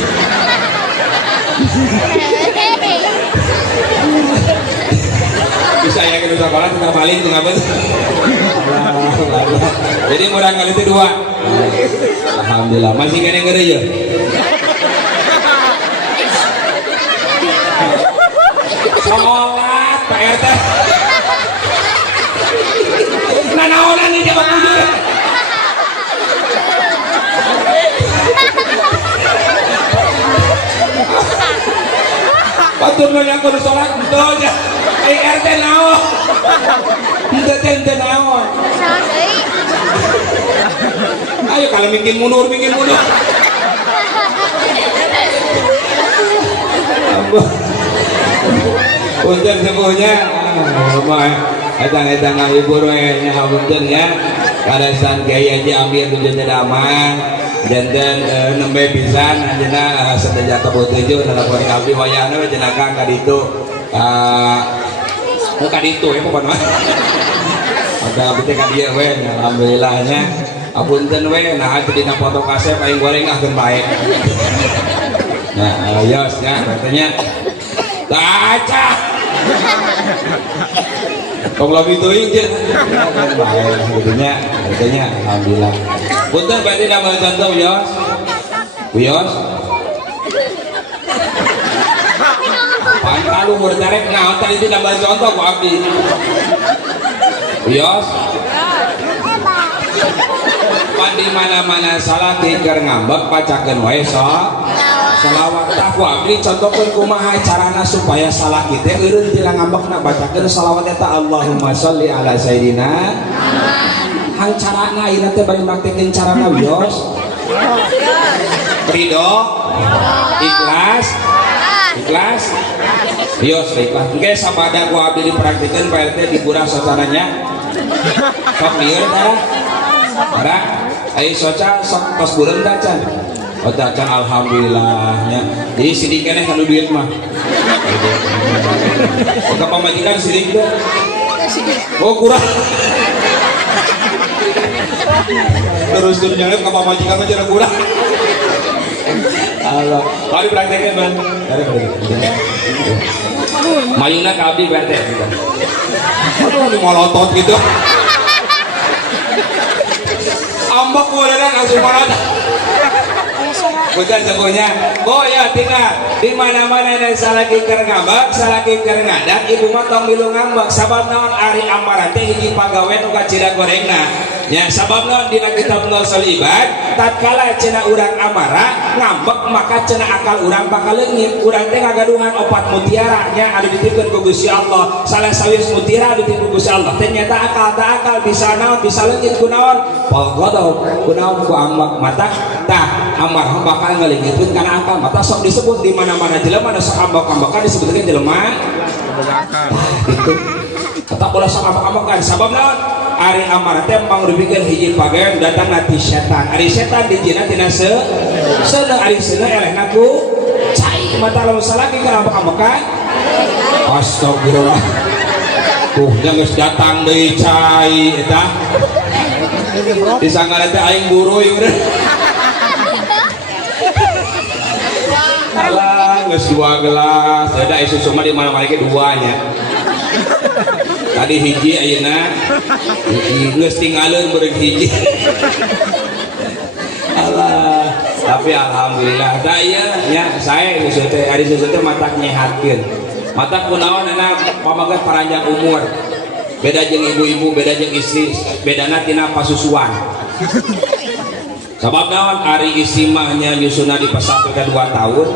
Bisa ya kita sekolah kita balik itu ngapain? Jadi murang kali itu dua. Alhamdulillah masih kena ngeri ya. Sholat Pak RT. Nah naonan nih dia bujur. Batur nanya kudu sholat betul ya. RT naon. Ente naon. Ayo kalau bikin mundur. Punten sepuhnya, etang ngahibur we nya hapunten ya. Kadasan Kiai Haji Amir tujuan damang, janten nembe pisan anjeunna sadaya teu tujuh nelpon abdi wayahna we cenah Kang kaditu. Kaditu ya pokona. Ada abdi teh ka dieu we alhamdulillahnya. Apunten we nah teu dina foto kasep aing goreng ahkeun bae. Nah, yos ya katanya. Baca. Kau lebih tuing je. Katanya alhamdulillah. Punten berarti nama contoh Yos. Yos. Apaan kalu bertarik nah tadi itu nama contoh ku abdi. Yos. Pan di mana-mana salah keur ngambek pacakeun wae sok. Salawat aku abdi contohkeun kumaha carana supaya salah kita eureun tina ngambekna bacakeun salawat eta Allahumma sholli ala sayidina. Hang carana ieu teh bari praktekeun carana wios. Ridho, ikhlas. Wios ikhlas. Engke sabada ku abdi dipraktekeun PRT di burah socananya. Sok lieur tah. Ada ai soca sok tos bureun tah can. Can alhamdulillahnya. Jadi sidik keneh kanu duit mah. Ka pamajikan sidik teh. Oh kurang. Terus nyalep ka pamajikan mah cenah kurang. Allah. Mari praktekeun Bang. Mayuna ka abdi BRT. Aduh ini molotot gitu. Ambak wadah langsung molotot. Bukan semuanya. Oh ya tinggal di mana-mana yang salaki keur ngambek, salaki keur ngadak, ibu motong milu ngambek. Sabab naon ari amaran teh hiji pagawean nu kacida gorengna. Ya sabab naon dina kitab Nol Solibad, tatkala cenah urang amara ngambek maka cenah akal urang bakal leungit. Urang teh ngagaduhan opat mutiara nya anu dititipkeun ku Gusti Allah. Salah sawis mutiara dititipkeun ku Gusti Allah. Ternyata akal bisa naon bisa leungit ku naon? Pagadaw ku naon ku ambek mata tah amarah bakal ngalingitkeun kana akal mata sok disebut di mana-mana jelema anu sok ambak-ambakan disebutkeun jelema gitu. Eta bola sok ambak-ambakan sabab naon? Ari amarah teh pangrupikeun hiji pagawean datang ti setan. Ari setan dijina tina seuneu ari seuneu elehna ku cai mata lamun salaki kana ambak-ambakan. Astagfirullah. Tuh geus datang deui cai eta. Disangka teh aing buruing. Alah, geus 2 gelas. Ada isu cuma di mana-mana ge 2-nya. Tadi hiji ayeuna geus tinggalin beureug hiji. Alah, tapi alhamdulillah da ieu nya sae geus teh ari susu teh matak nyehatkeun. Matak kunaon anak pamagat paranjang umur. Beda jeung ibu-ibu, beda jeung istri, bedana tina pasusuan. Sabab naon ari istri mah nya yusuna dipesakeun 2 tahun.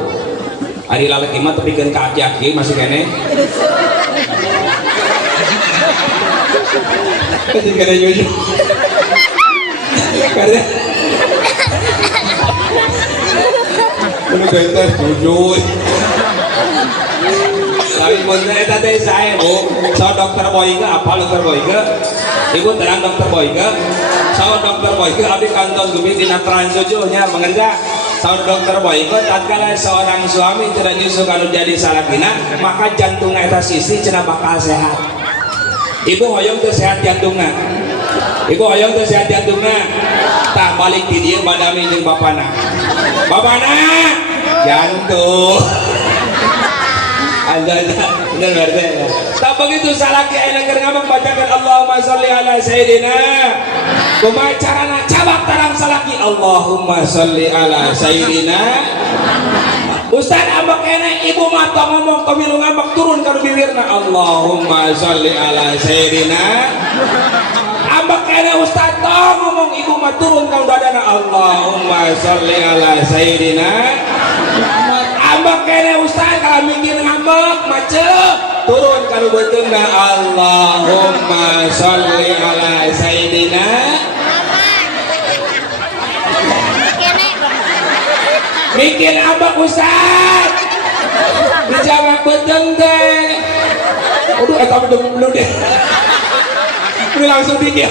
Ari lalaki mah tepikeun ka aki-aki masih keneh. Kasih kada nyuju. Kada. Kudu genter jujur. Tapi mun eta teh sae Bu, saha dokter Boyke apa dokter Boyke? Ibu terang dokter Boyke. Saha dokter Boyke abdi kantos geuning dina Trans 7 nya mengerja. Saha dokter Boyke tatkala seorang suami cenah nyusu kanu jadi salakina, maka jantungna eta sisi cenah bakal sehat. Ibu hoyong teu sehat jantungna. Ibu hoyong teu sehat jantungna. Tah balik di dieu badami jeung bapana. Bapana jantung. Bener berarti. Tak begitu salaki ayeuna keur ngambek bacakeun Allahumma sholli ala sayidina. Kumaha carana cabak tarang salaki Allahumma sholli ala sayidina. Ustaz ambak kene ibu mata ngomong kamilu ngambak turun kanu bibirna Allahumma sholli ala sayyidina. Ambak kene Ustaz tong ngomong ibu mah turun kanu dadana Allahumma sholli ala sayyidina. Ambak kene Ustaz kalau mikir ngambek macet turun kanu beuteungna Allahumma sholli ala sayyidina. Mikir ambak Ustaz dijawab beuteung teh. Aduh eta belum deh. Ini langsung dikit.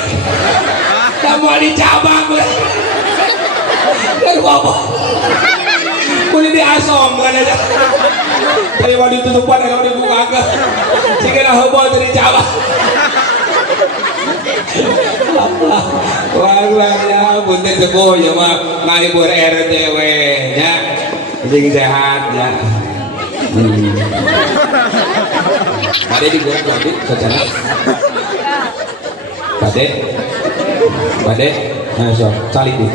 Kamu dicabang gue. Dan apa? Kulit di asom kan aja. Tadi mau ditutupan kalau dibuka ke. Jika hobol jadi cabang. Wah buntin sepuh ya mah ngahibur RTW nya. Jadi sehat ya. Pade digoreng lagi secara. Pade, nah so, cali di.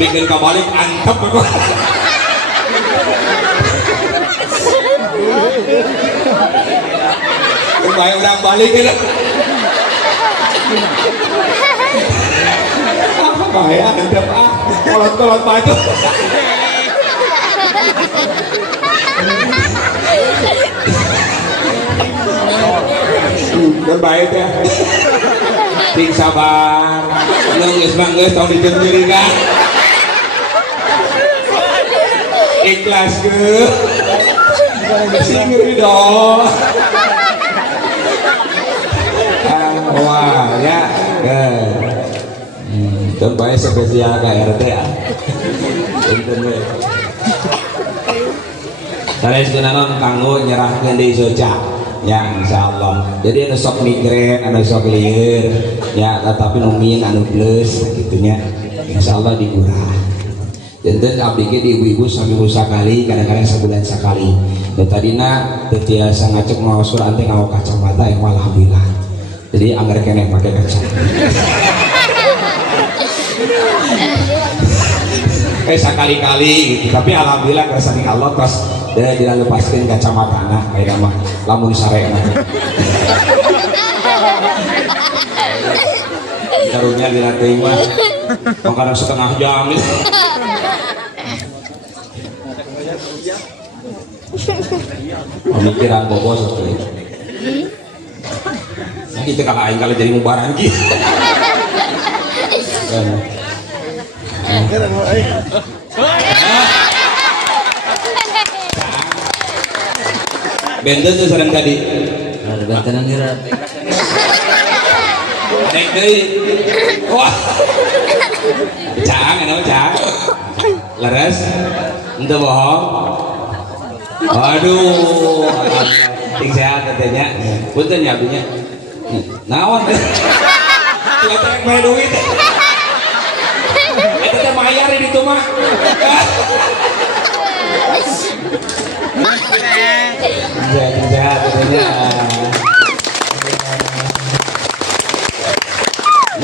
Bikin kabalik antep aku. Kembali udah balik gitu. Apa bahaya antep kolot-kolot batu. Terbaik ya. Ting sabar. Ngeus manggeus tong dijengjeurikan. Ikhlas ke sing ridho. Wah ya terbaik spesial KRT ya. Internet saya sebenarnya kanggo nyerahkeun deui soca ya insyaallah. Jadi anu sok migren anu sok lieur ya tetapi numin anu plus gitunya insyaallah digurah. Dan abdi ge di ibu-ibu sambil sakali kadang-kadang sebulan sekali. Dan tadina biasa ngacek ngaos Quran teh ngawa kacamata yang alhamdulillah. Jadi anggar keneh pakai kacamata. Sekali-kali gitu. Tapi alhamdulillah kersani Allah pas dia dilepaskeun kacamatana kayak mah lamun sarena. Karunya dilatih mah makanan setengah jam. Pemikiran bobos oke. Nanti kita kakak kalau jadi mubaran gitu. Benten tuh sareng tadi. Bentenan ngira. Nek deui. Wah. Cang anu cang. Leres. Henteu bohong. Aduh, ting sehat katanya. Punten ya abdinya. Naon teh? Letek bae duit. Eta teh mayar di ditu mah. Sehat katanya.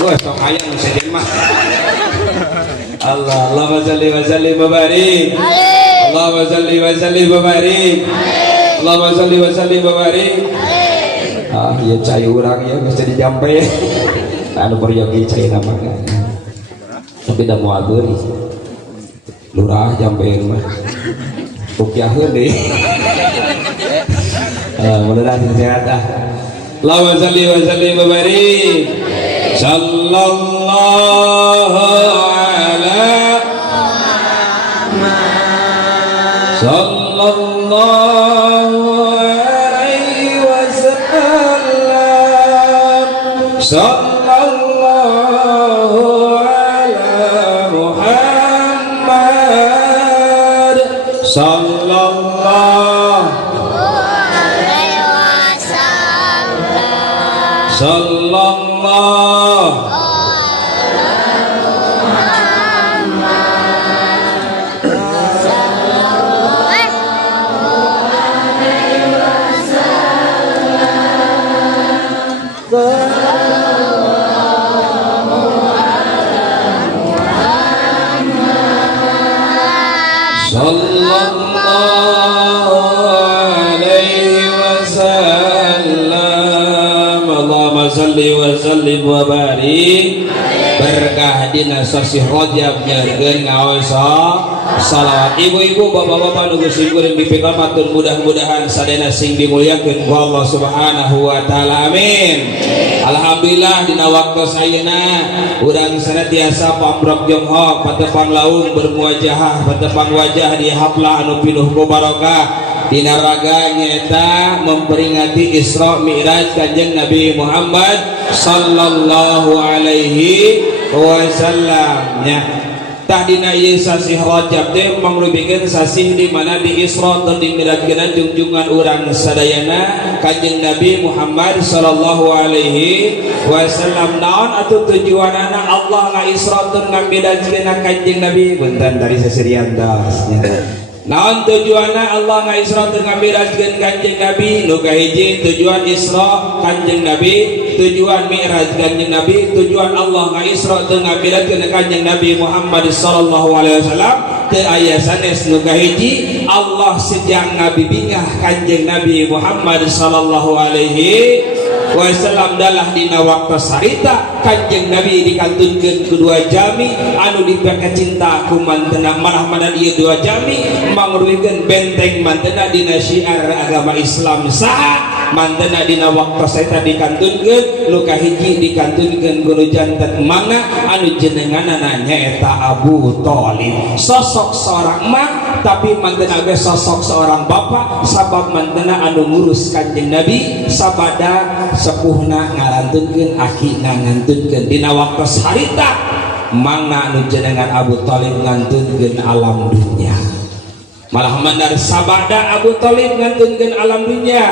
Gua sok aya nu sejen mah. Allahumma shalli wa sallim wa barik. Allahumma shalli wa sallim wa barik. Allahumma shalli wa sallim wa barik. Ah, ieu cai urang ya geus jadi jampe. Anu peryogi cai nama kan. Tapi da moal deui. Lurah jampe mah. Rupiahkeun deui. Mudah-mudahan sehat ah. Allahumma shalli wa sallim wa barik. Sallallahu ala sallallahu alaihi wasallam sallallahu sallallahu alaihi wasallam. sallallahu sallallahu alaihi wasallam. Allahumma salli wa sallim wa barik berkah dina sasih Rajab nyargeun ngaosa salawat. Ibu-ibu bapak-bapak nu geus simkuring dipikamatur mudah-mudahan sadaya sing dimulyakeun ku Allah Subhanahu wa taala. Amin. Alhamdulillah dina waktu sayeuna urang senantiasa pamrog jonghok patepang laung bermuajahah patepang wajah di haflah anu pinuh ku barokah dina raga nyata memperingati Isra Mi'raj Kanjeng Nabi Muhammad sallallahu alaihi wasallam nya. Tah dina ieu sasih Rajab teh mangrubikeun sasih di mana di Isra teu dimirajkeun junjungan urang sadayana Kanjeng Nabi Muhammad sallallahu alaihi wasallam. Naon atuh tujuanana Allah ngaisrakeun ngamidajkeun Kanjeng Nabi bentan dari seserian das nya. Naon tujuanna Allah ngaisrakeun ngamidajkeun Kanjeng Nabi? Nu kahiji tujuan Isra Kanjeng Nabi, tujuan Mi'raj Kanjeng Nabi, tujuan Allah ngaisrakeun ngamidajkeun Kanjeng Nabi Muhammad sallallahu alaihi wasallam teu aya sanes. Nu kahiji Allah sejak Nabi bingah Kanjeng Nabi Muhammad sallallahu alaihi wasallam dalah dina waktu sarita Kanjeng Nabi dikantunkeun kedua jami anu dipake cinta ku mantena malah madan ieu dua jami mangruikeun benteng mantena dina syiar agama Islam saha mantena dina waktu sarita dikantunkeun nu kahiji dikantunkeun guru janten emangna anu jenenganna nyaeta Abu Thalib, sosok seorang emak tapi mantena ge sosok seorang bapak sabab mantena anu ngurus Kanjeng Nabi sabada sepuhna ngarantunkeun aki ngantunkeun dina waktu harita mangna anu jenengan Abu Thalib ngantunkeun alam dunya malah mandar sabada Abu Thalib ngantunkeun alam dunya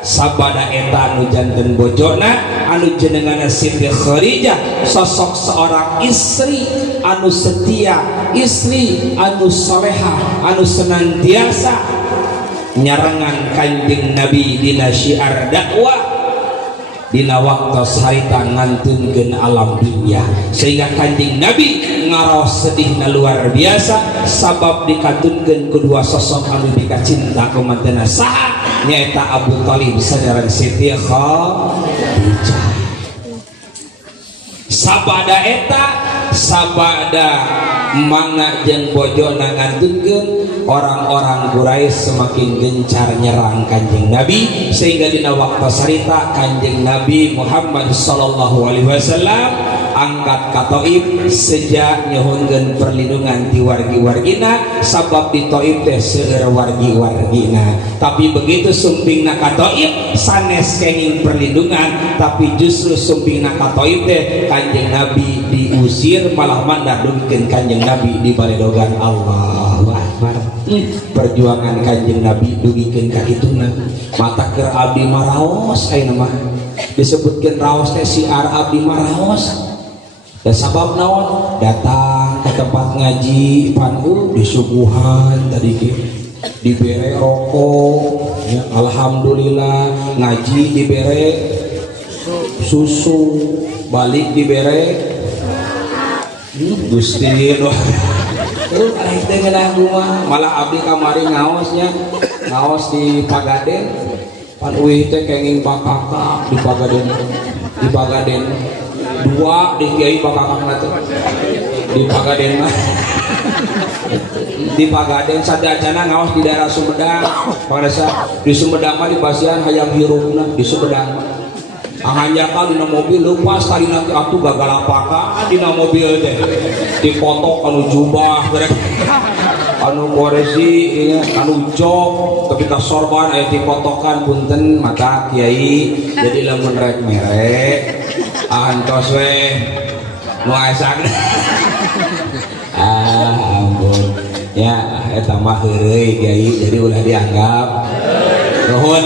sabada eta anu janten bojona anu jenengan Siti Khadijah sosok seorang istri anu setia, istri anu salehah anu senantiasa nyarengan Kanjeng Nabi dina syiar dakwah dina waktu sarita ngantunkeun alam dunya sehingga Kanjeng Nabi ngaros sedihna luar biasa sabab dikantunkeun kedua sosok anu dikacinta ku mantena saha nyaeta Abu Thalib sadaran Siti Khadijah. Sabada eta sabada mangna jeung bojona ngantunkeun orang-orang Quraisy semakin gencar nyerang Kanjeng Nabi sehingga dina waktu sarita Kanjeng Nabi Muhammad sallallahu alaihi wasallam angkat ka Thaif sejak nyohonkeun perlindungan ti wargi-wargina sabab di Thaif teh seueur wargi-wargina tapi begitu sumpingna ka Thaif sanes kenging perlindungan tapi justru sumpingna ka Thaif teh Kanjeng Nabi diusir malah mandar dugikeun Kanjeng Nabi di baledogan Allahu Akbar. Perjuangan Kanjeng Nabi dugikeun ka kituna mata keur abdi maraos ayeuna mah disebutkeun raos teh siar abdi maraos dan sabab naon datang ke tempat ngaji panu disuguhan tadi ke dibere rokok ya, alhamdulillah ngaji dibere susu balik dibere Gusti doh malah abdi kamari ngaosnya ngaos di Pagaden pan uih teh kenging bakaka di Pagaden dua di Kiai bakaka teh di Pagaden mah di Pagaden sadajana ngaos di daerah Sumedang pada di Sumedang mah di basian hayang hirupna di Sumedang ahanjakan dina mobil lepas tadi nanti atuh gagal apaka dina mobil teh dipoto anu jubah berek anu koresi anu jok tapi ka sorban aya dipotokan punten mata Kiai jadi lamun rek merek antos we nu asan ampun ya eta mah heureuy Kiai jadi ulah dianggap nuhun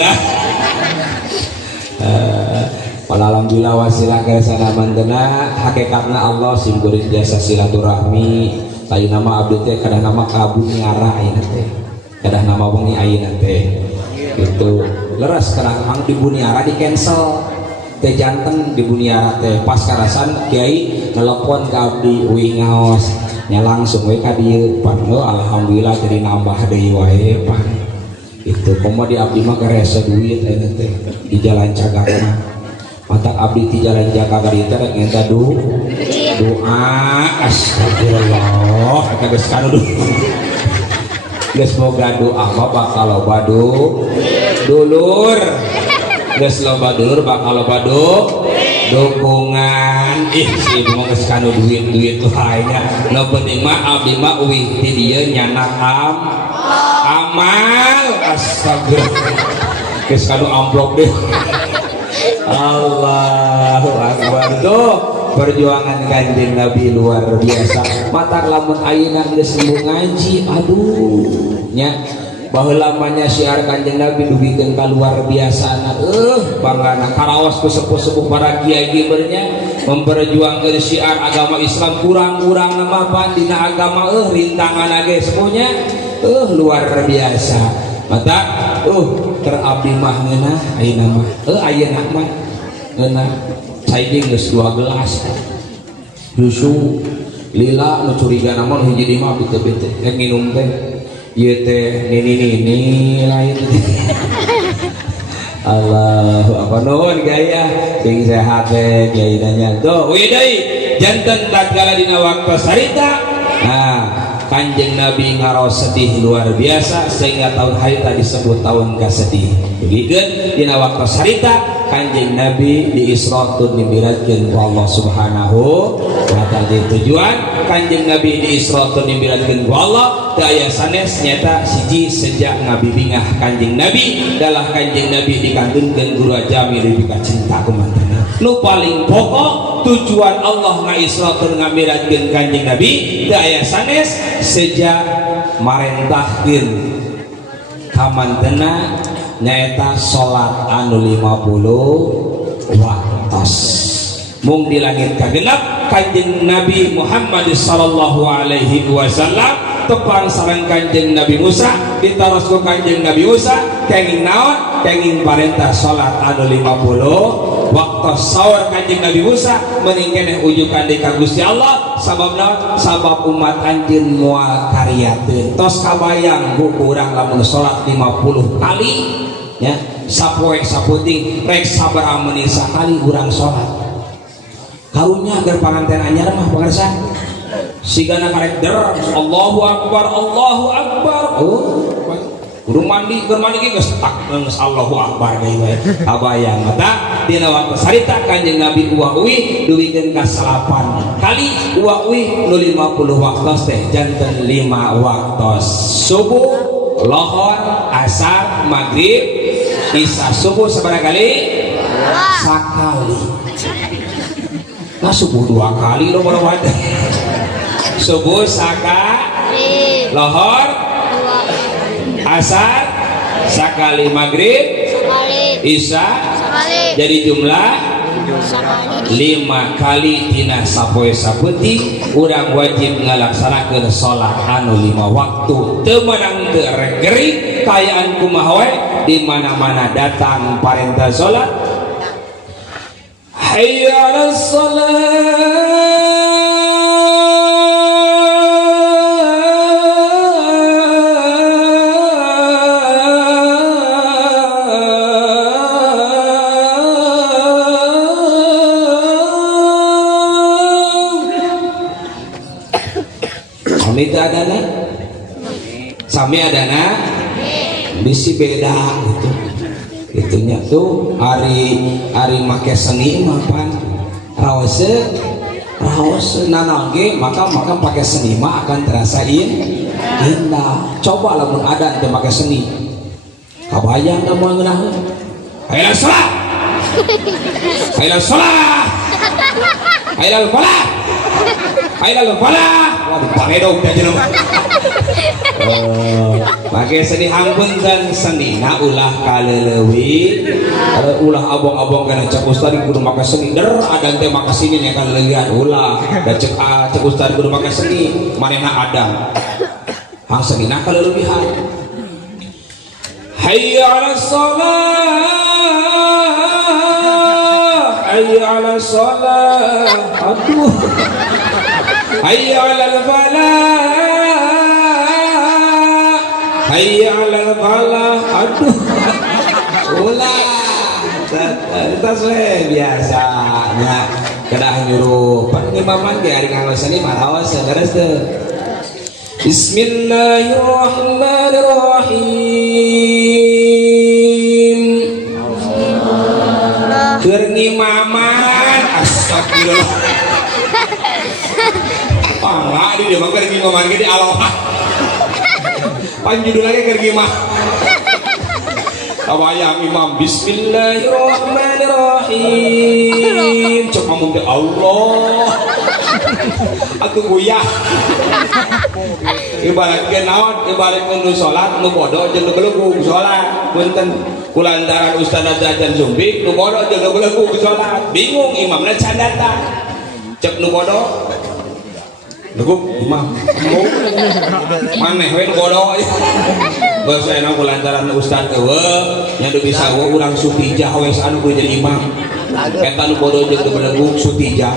alhamdulillah wasilah keresana manteuna hakikatna Allah simkuring jasa silaturahmi lain nama abdi teh kadah nama kabuniara ayeuna teh kadah nama wengi ayeuna teh gitu leres karena ang di buniara di cancel teh janten di buniara teh pas karasan Kiai nelpon ka abdi uing ngaos nya langsung we ka dieu pan alhamdulillah jadi nambah deui wae pan itu komo di abdi mah karesa duit ayeuna teh di jalan Cagakna mata abdi di jalan Jakarta itu rek ngenta doa astagfirullah ka geus kanu geus boga doa mah bakal loba dulur geus loba dulur bakal loba dukungan sih mau geus kanu duit lainnya nu penting mah abdi mah uwih ti dieu nyanak amal astagfirullah geus kanu amplop deh Allahu Akbar tuh perjuangan Kanjeng Nabi luar biasa matak lamun ayeuna geus ngaji aduh nya baheula lamanya syiar Kanjeng Nabi dugikeun ka luar biasa banggana karaos ku sepuh-sepuh para kiai kibernya memperjuangkeun syiar agama Islam kurang-kurang nama pan dina agama rintangan ge semuanya luar biasa mata terabdi mah ngeunah ayeuna mah ayeuna mah ngeunah saiki geus 2 gelas susu lila nu curiga namun hiji di mah bete-bete rek minum teh ieu teh nini lain Allahu akbar nuhun gaya sing sehat teh kiai nanya tuh we deui janten tatkala dina waktu sarita Kanjeng Nabi ngaros sedih luar biasa sehingga tahun harita disebut tahun kasedih begikeun dina waktu sarita Kanjeng Nabi diisratun dimiratkeun ku Allah Subhanahu wa ta'ala tujuan Kanjeng Nabi diisratun dimiratkeun ku Allah teu aya sanes nyata siji sejak ngabibingah Kanjeng Nabi dalah Kanjeng Nabi dikandungkeun guru ajami lebih ka cinta kumantanna nu paling pokok tujuan Allah ngaisratun ngamiratkeun Kanjeng Nabi teu aya sanes sejak marentahkeun kamantena nyaeta salat anu 50 waktos mung di langit kagenep Kanjeng Nabi Muhammad sallallahu alaihi wasallam tepang sareng Kanjeng Nabi Musa ditaros ku Kanjeng Nabi Musa kenging naon kenging parentah salat anu 50 waktu sahur Kanjeng Nabi Musa meuning keneh ujukan di ka Gusti Allah sabab naon sabab umat anjeun moal karyakeun tos kabayang ku urang lamun salat 50 kali ya sapoe saputing rek sabaraha menit sakali urang salat karunya agar panganten anyar mah pagarsa sigana karek der Allahu akbar kudu mandi keur mandi ge geus tak geus Allahu akbar deui we kabayang mata dina waktu sarita Kanjeng Nabi uwah uwi duwikeun ka 8 kali uwah uwi nu 50 waktos teh janten 5 waktos subuh lohor asar maghrib isya subuh sabaraha kali sakali nah subuh 2 kali lo baru ada subuh sakali lohor asar sakali maghrib isya jadi jumlah 5 kali tina sapoe sapeuting urang wajib ngalaksanakeun salat anu 5 waktu teu meunang teu regeri kayaan kumaha we di mana-mana datang parentah salat hayya 'alas shalah sami adana bisi beda gitu itunya tuh hari make seni mapan raos nanangge maka pakai seni mah akan terasa indah coba lamun ada teu make seni kabayang da moal ngeunaheun hayya shalah hayya shalah hayya falah Ayo lalu falah. Waduh, paledog dah jelema. Pakai seni hampunten senina ulah kaleulewi. Ulah abong-abong kana cek ustad kudu make seni der adan teh make seni nya kaleuleungan ulah. Da cek ustad kudu make seni manehna adang. Hang senina kaleulewihan. Hayya 'alas shalah. Hayya 'alas shalah. Aduh. Hayya 'alal falah. Hayya 'alal falah. Aduh. Ulah. Tas we biasanya kedah nyuruh pengimaman ge ari ngangosani malawas beres teu. Bismillahirrahmanirrahim. Keur ngimaman astagfirullah. Pangla di dia keur ngimaman ge di aloha. Panjudul lagi keur ngimah. Tawayang imam Bismillahirrahmanirrahim. Cek ngomong ke Allah. Aku goyah. Ibarat ke naon, ibarat nu salat nu bodoh jeung nu belegug salat. Punten kulantaran ustaz ajajan zumbik nu bodoh jeung nu belegug salat. Bingung imamna can datang. Cek nu bodoh legug imam. Maneh we nu bodoh. Bos enak kulantaran ustaz eueuh nya teu bisa urang sutijah wes anu kudu jadi imam. Eta nu bodoh jeung nu belegug sutijah.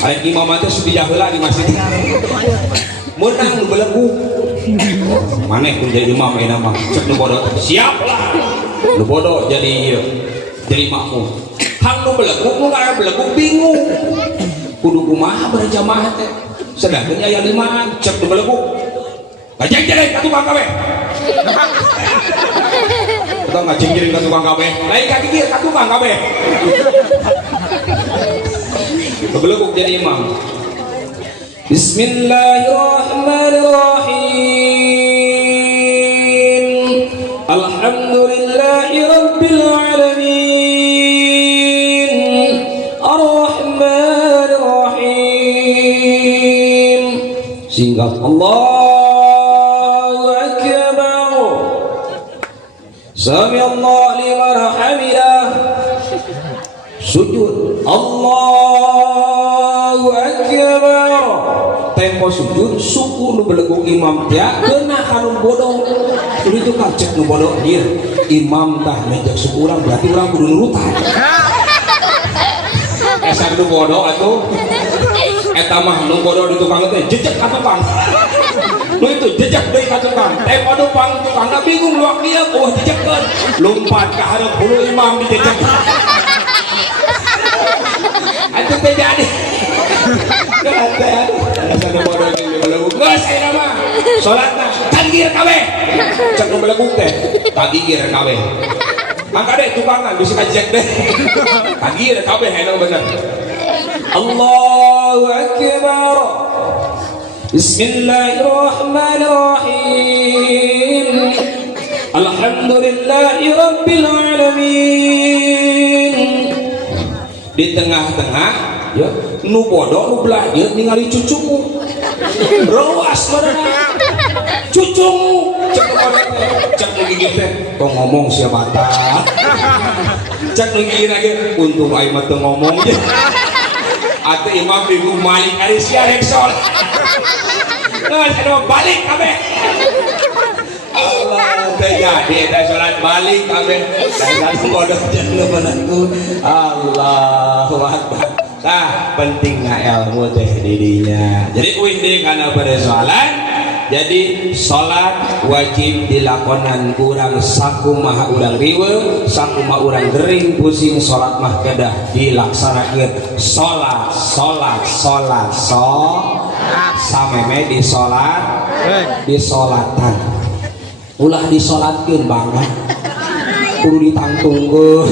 Arek imam teh sutijah heula di masjid. Menang nu belegug. Maneh kudu jadi imam ayeuna mah. Cek nu bodoh siap lah. Nu bodoh jadi makmum. Hang nu belegug nu ngara belegug bingung. Kudu kumaha berjamaah teh. Sedangkeun aya limaan cek nu belegug. Ngajeng jadi ka tukang kabeh. Kita ngajeng jadi ka tukang kabeh. Lain ka gigir ka tukang kabeh. Belegug jadi imam. Bismillahirrahmanirrahim. Alhamdulillahi rabbil alamin. Ar-Rahmanir Rahim. Singkat Allahu Akbar. Sami Allah liman hamidah. Sujud Allahu Akbar. Tempo sujud suku nu belegug imam teh keuna kanu bodoh. Kudu itu kan cek nu bodoh ieu. Imam tah mejak suku urang berarti urang kudu nurutan. Esa nu bodoh atuh. Eta mah nu bodoh di tukang teh jejak ka tukang. Nu itu jejak deui ka tukang. Tempo dupang tukangna bingung luak dia oh jejekeun. Lompat ka hareup hulu imam dijejek. Atuh teh jadi. Ada bodoh yang belegug. Geus ayeuna mah. Salatna takbir kabeh. Cek nu belegug teh takbir kabeh. Mangka deh tukangan bisa kajek deh. Takbir kabeh ayeuna bener. Allahu Akbar. Bismillahirrahmanirrahim. Alhamdulillahi rabbil alamin. Di tengah-tengah ya nu bodoh nu belajar ningali cucumu rawas badanna cucumu cek nu gigit teh tong ngomong siapa tah cek nu gigit lagi untung aing mah teu ngomong je atuh imam bingung malik ari sia rek sol geus anu balik kabeh Allah teh jadi eta salat balik kabeh saya bodoh jeung nu beunangku Allahu Akbar. Tah pentingna ilmu teh didinya. Jadi uih deui kana persoalan. Jadi salat wajib dilakonan kurang sakumaha urang riweuh, sakumaha urang gering pusing salat mah kedah dilaksanakeun. Salat sameme di salat di salatan. Ulah disalatkeun banget. Kudu ditangtungkeun.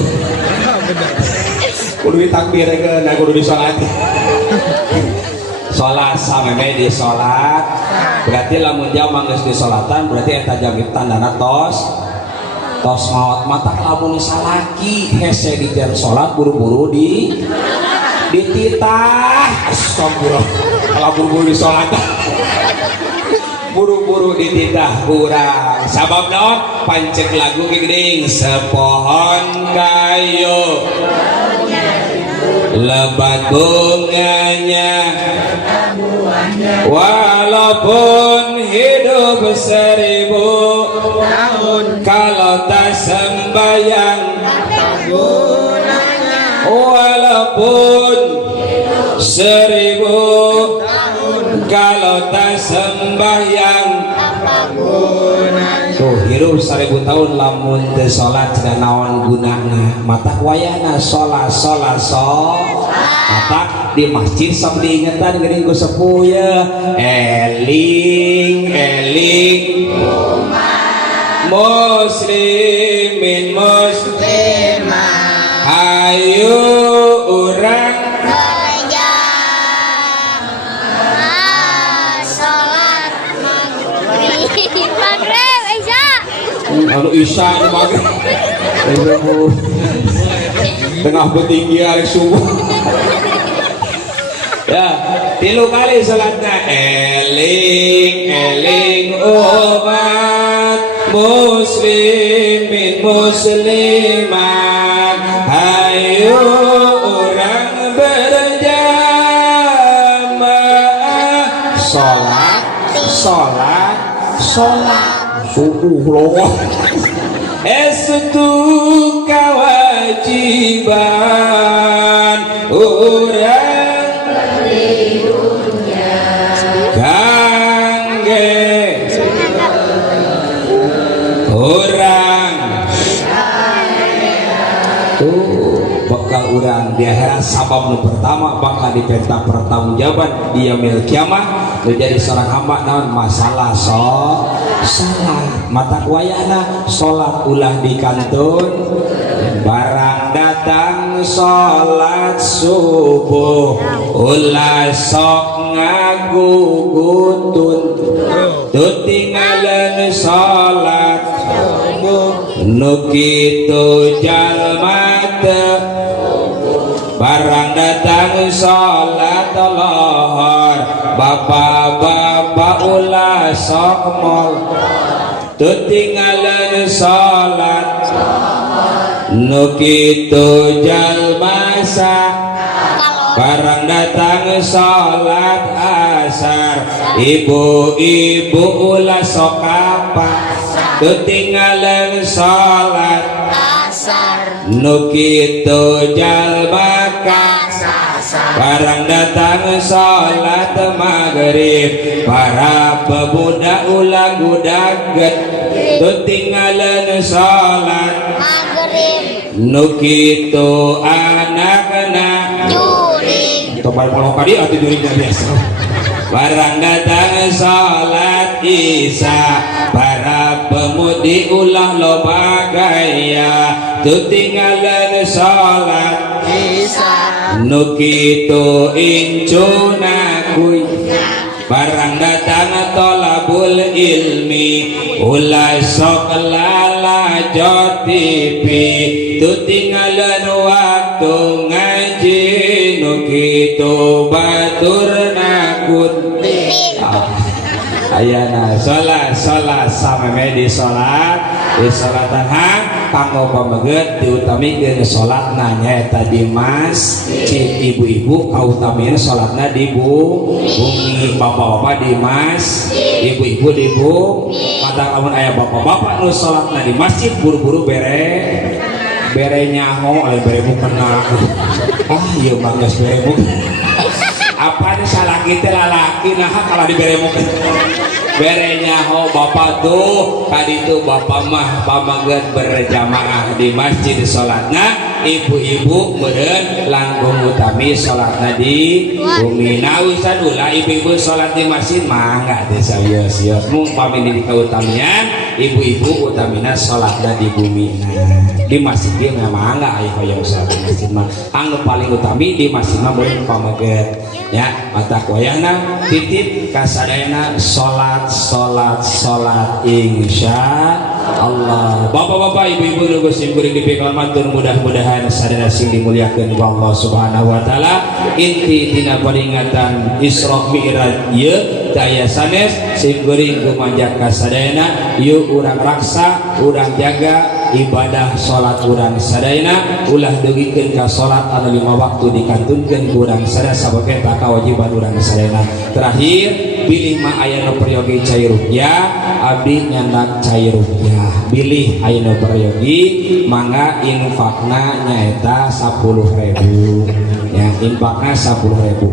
Kudu ditakbirkeun, nah kudu disolati. Salat sameme di salat. Berarti lamun jam geus disolatan berarti eta jam tandana tos maot. Mata lamun salaki hese di jam salat buru-buru di dititah astagfirullah kalau buru-buru sholat buru-buru dititah kurang sabab dong pancek lagu geuning sepohon kayu lebat bunganya walaupun hidup 1000 tahun kalau tak sembayang walaupun 1000 tahun kalau tak sembayang tuh hirup 1000 tahun lamun teu salat cenah naon gunana mata wayahna salat mata di masjid sok diingetan geuning ku sepuh ya eling muslimin muslimah ayo urang sholat maghrib isya kalau isya ini maghrib tengah petinggi hari subuh ya 3 kali salatnya eling umat muslimin muslimat ayo orang berjamaah sholat subuh loh estu kewajiban orang kangge orang bakal orang di akhirat sabab nu pertama bakal dipenta pertanggungjawaban di yaumil kiamah menjadi seorang hamba naon masalah salat mata wayana salat ulah dikantun barang datang salat subuh ulah sok ngagugutun tutinggalan salat nu kitu jalma teu barang datang salat lohor bapak-bapak ulah sok mol tutinggalan salat nu kitu jalma barang datang salat asar ibu-ibu ulah sok apa tutinggalan salat asar nu kitu jalma barang datang salat maghrib para pemuda ulah gudaget tutinggalan salat maghrib nu kitu anak-anak juring topal kalau kadi atuh juringna biasa barang datang salat isya para pemudi ulah loba gaya tutinggalan salat isya nu kitu incuna kuy barang datang tolabul ilmi ulah sok lalajot tipi tutinggalan waktu ngaji nu kitu batur nakun ayana salat sameme di salat hang kanggo pameget diutamikeun salatna nyaeta di masjid ibu-ibu kautamian salatna di bumi bapak-bapak di masjid ibu-ibu di bumi mata lamun aya bapak-bapak nu salatna di masjid buru-buru bere nyaho aya bere mukena ieu mah geus bere mukena apa nih salah kita lalaki nah kalau diberi muka berenya ho bapak tuh tadi tuh bapak mah pamaget berjamaah di masjid sholatnya ibu-ibu meren langkung utami sholatnya di bumi nah wisan ulah ibu-ibu sholat di masjid mah nggak desa bios mung pamini di keutamian ibu-ibu utamina sholatnya di bumi di masjid dia memang nggak ayah kaya usaha di masjid mah anu paling utami di masjid mah boleh pamaget ya mata koyana titip kasadayana sholat insya Allah. Bapak-bapak, ibu-ibu nu geus simkuring dipikul matur mudah-mudahan sadaya sing dimuliakeun ku Allah Subhanahu wa taala. Inti tina peringatan Isra Mi'raj ieu daya sanes simkuring kumajak kasadayana ieu urang raksa, urang jaga ibadah salat urang sadayana ulah dugikeun ka salat anu 5 waktu dikantunkeun ku urang sadaya sabagai kawajiban urang sadayana. Terakhir pilih mah aya nu peryogi cai rupiah abdi nyandak cai rupiah pilih aya nu peryogi mangga infakna nyaeta 10.000 ya infakna 10.000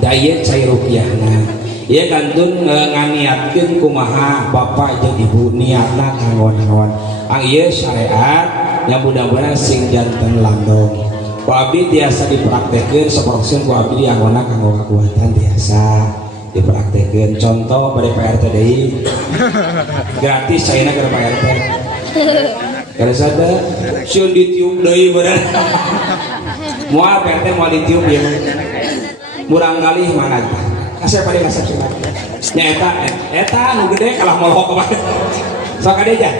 daya cai rupiahna ieu kantun nganiatkeun kumaha bapak jeung ibu niatna kawan-kawan ang ieu syariat yang mudah-mudahan sing janten landong ku abdi tiasa dipraktekeun saporosieun ku abdi anggona kanggo kakuatan tiasa dipraktekeun contoh pada PRT deui gratis caina ke PRT kada sada sieun ditiup deui bener moal PRT moal ditiup ieu murang kali mana kasep pada kasep nya eta nu gede kalah molhok apa sok ade aja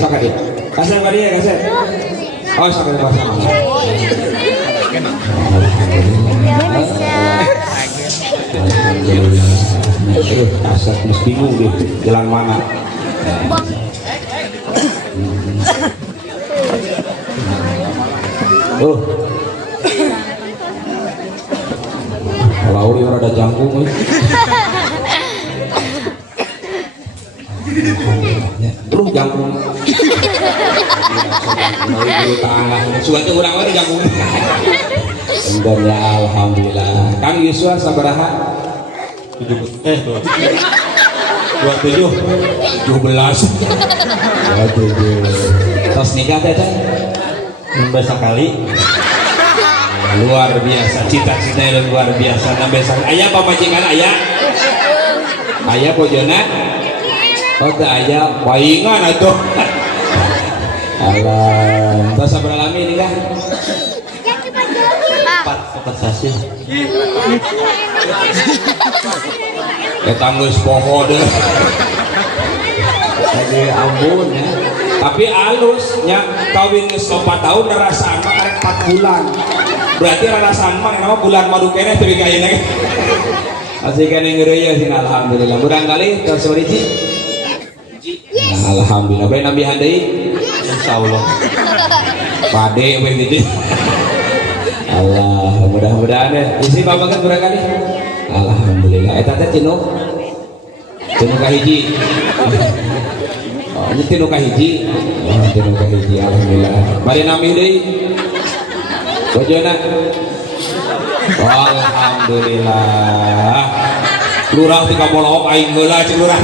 sok ade kasep ade ya kasep oh sok ade bahasa alhamdulillah. Terus asap mesti bingung deh jalan mana. Oh, kalau yang ada jangkung, terus jangkung. Suatu orang lagi jangkung. Alhamdulillah. Kang Yusua sabaraha? 17. 17. Tos nikah teh nambah sekali. Luar biasa, cita-citanya luar biasa. Nambah sekali. Aya pamajikan aya? Aya pojona? Oh teh aya paingan atuh. Alah, tos sabaraha lami nikah? 4 sasi. Kita geus poho deh. Jadi ampun ya. Tapi alusnya kawin geus 4 tahun rasaan mah karek 4 bulan. Berarti rasaan mah nama bulan madu keneh teu kayeuna. Asih keneh ngeureuyeuh sih alhamdulillah. Barangkali tos hiji. Alhamdulillah. Bae nambihan deui. Insyaallah. Pade we gitu. Allah mudah-mudahan ya isi bapak kan barangkali alhamdulillah eta teh tinu kahiji oh ini tinu kahiji alhamdulillah bari nami deui bojona alhamdulillah lurah ti kamolok aing heula cik lurah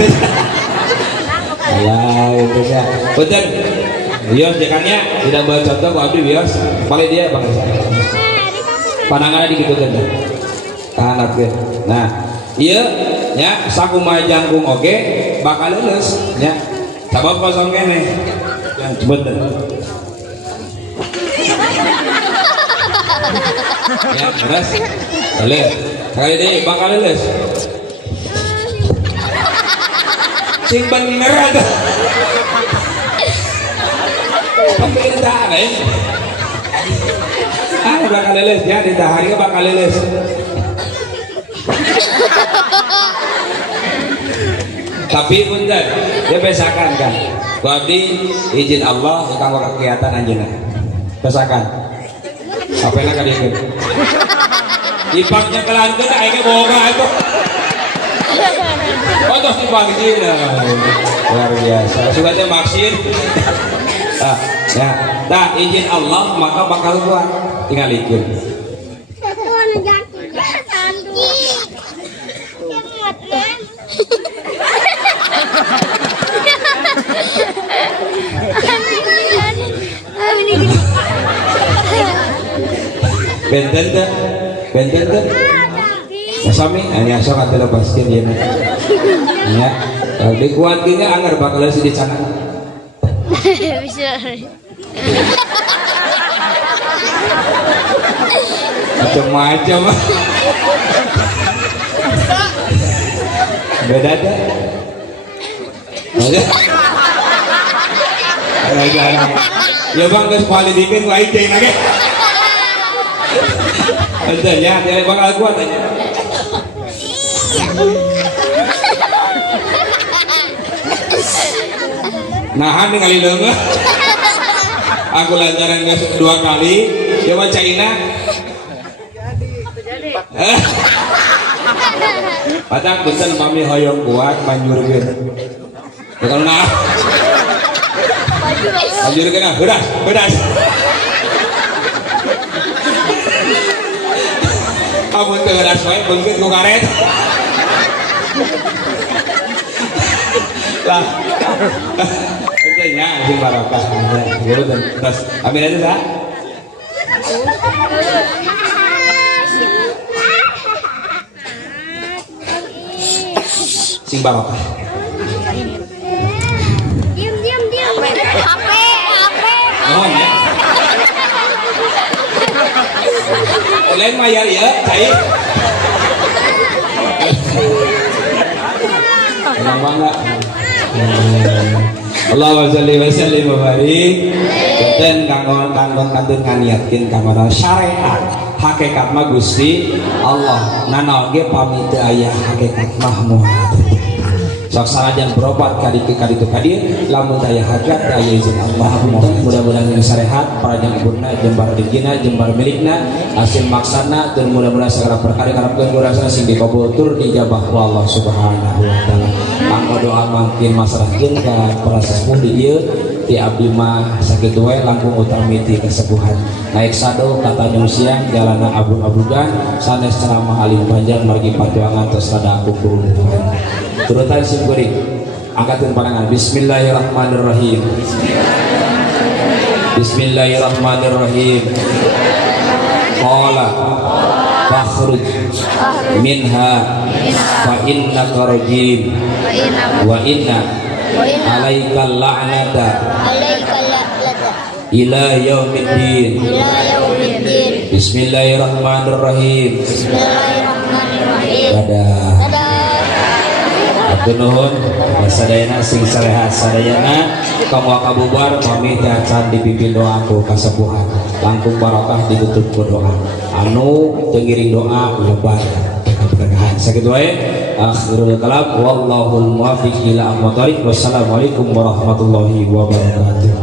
Allah itu ya punten bios jekannya tidak bawa contoh ku abdi bios paling dia bang pandangannya dikitu kan tahanat ke nah iya ya sakumaha jangkung oke bakal lulus ya sabab kosong kene yang bener ya terus boleh kali deh bakal lulus sing bener ada pemerintah nih bakal leles ya di hari bakal leles tapi punten dia besakan kan abdi izin Allah kanggo kegiatan anjeunna besakan apena ka dieu ipaknya kelankeun aing ge boga itu otos ipang dina luar biasa sudah teh maksin ya dah izin Allah maka bakal buat tinggal ikut benten tuh sami ini asal kata lepaskan dia ya dikuatnya anggar bakal si di sana macam-macam beda deh Ya bang geus kualitikeun ku aing teh lagi. Betul ya, dia bakal kuat aja. Nahan ningali leungeuh. Aku lancaran geus 2 kali. Coba Caina. Padahal betul mami hoyong kuat manjurkeun. Betul nah. Manjurkeun ah, bedas. Kamu teu bedas wae beungkeut ku karet. Lah. Entenya sing barokah. Terus amin aja dah. Sing barokah. Diam. HP. Oh ya. Lain mayar ya, cai. Enak banget. Allahumma sholli wa sallim wa barik. Dan kanggo kantun kaniatkeun kanggo syariat. Hakikat mah Gusti Allah. Nanaon ge pami teu aya hakikat mah moal. Sok sanajan berobat kaditu kadir lamun daya hajat daya izin Allah mudah-mudahan ini syariat para jang ibuna jembar rezekina jembar milikna hasil maksana dan mudah-mudahan segala perkara karepkeun kurasa sing dikabultur dijabah ku Allah Subhanahu wa taala. Mangga doa mangkin masrahkeun ka para sesepuh di ieu ti abdi mah sakitu wae langkung utami ti kesepuhan. Naik sado kata siang jalana abun-abugan sanes ceramah alim panjang margi perjuangan tos rada aku kuruhan. Turutan sim kuring angkatin pandangan. Bismillahirrahmanirrahim. Bismillahirrahmanirrahim. Qala fakhruj minha fa innaka rajim wa inna alaikal la'nata ila yaumiddin. Bismillahirrahmanirrahim. Dadah. Atur nuhun sadayana sing sarehat sadayana kamu kabubar pamit acan dipimpin doaku kasepuhan langkung barokah ditutup ku doa anu tengiring doa lebar berkahan sakitu wae akhirul kalam wallahul muwaffiq ila aqwamit thoriq. Wassalamualaikum warahmatullahi wabarakatuh.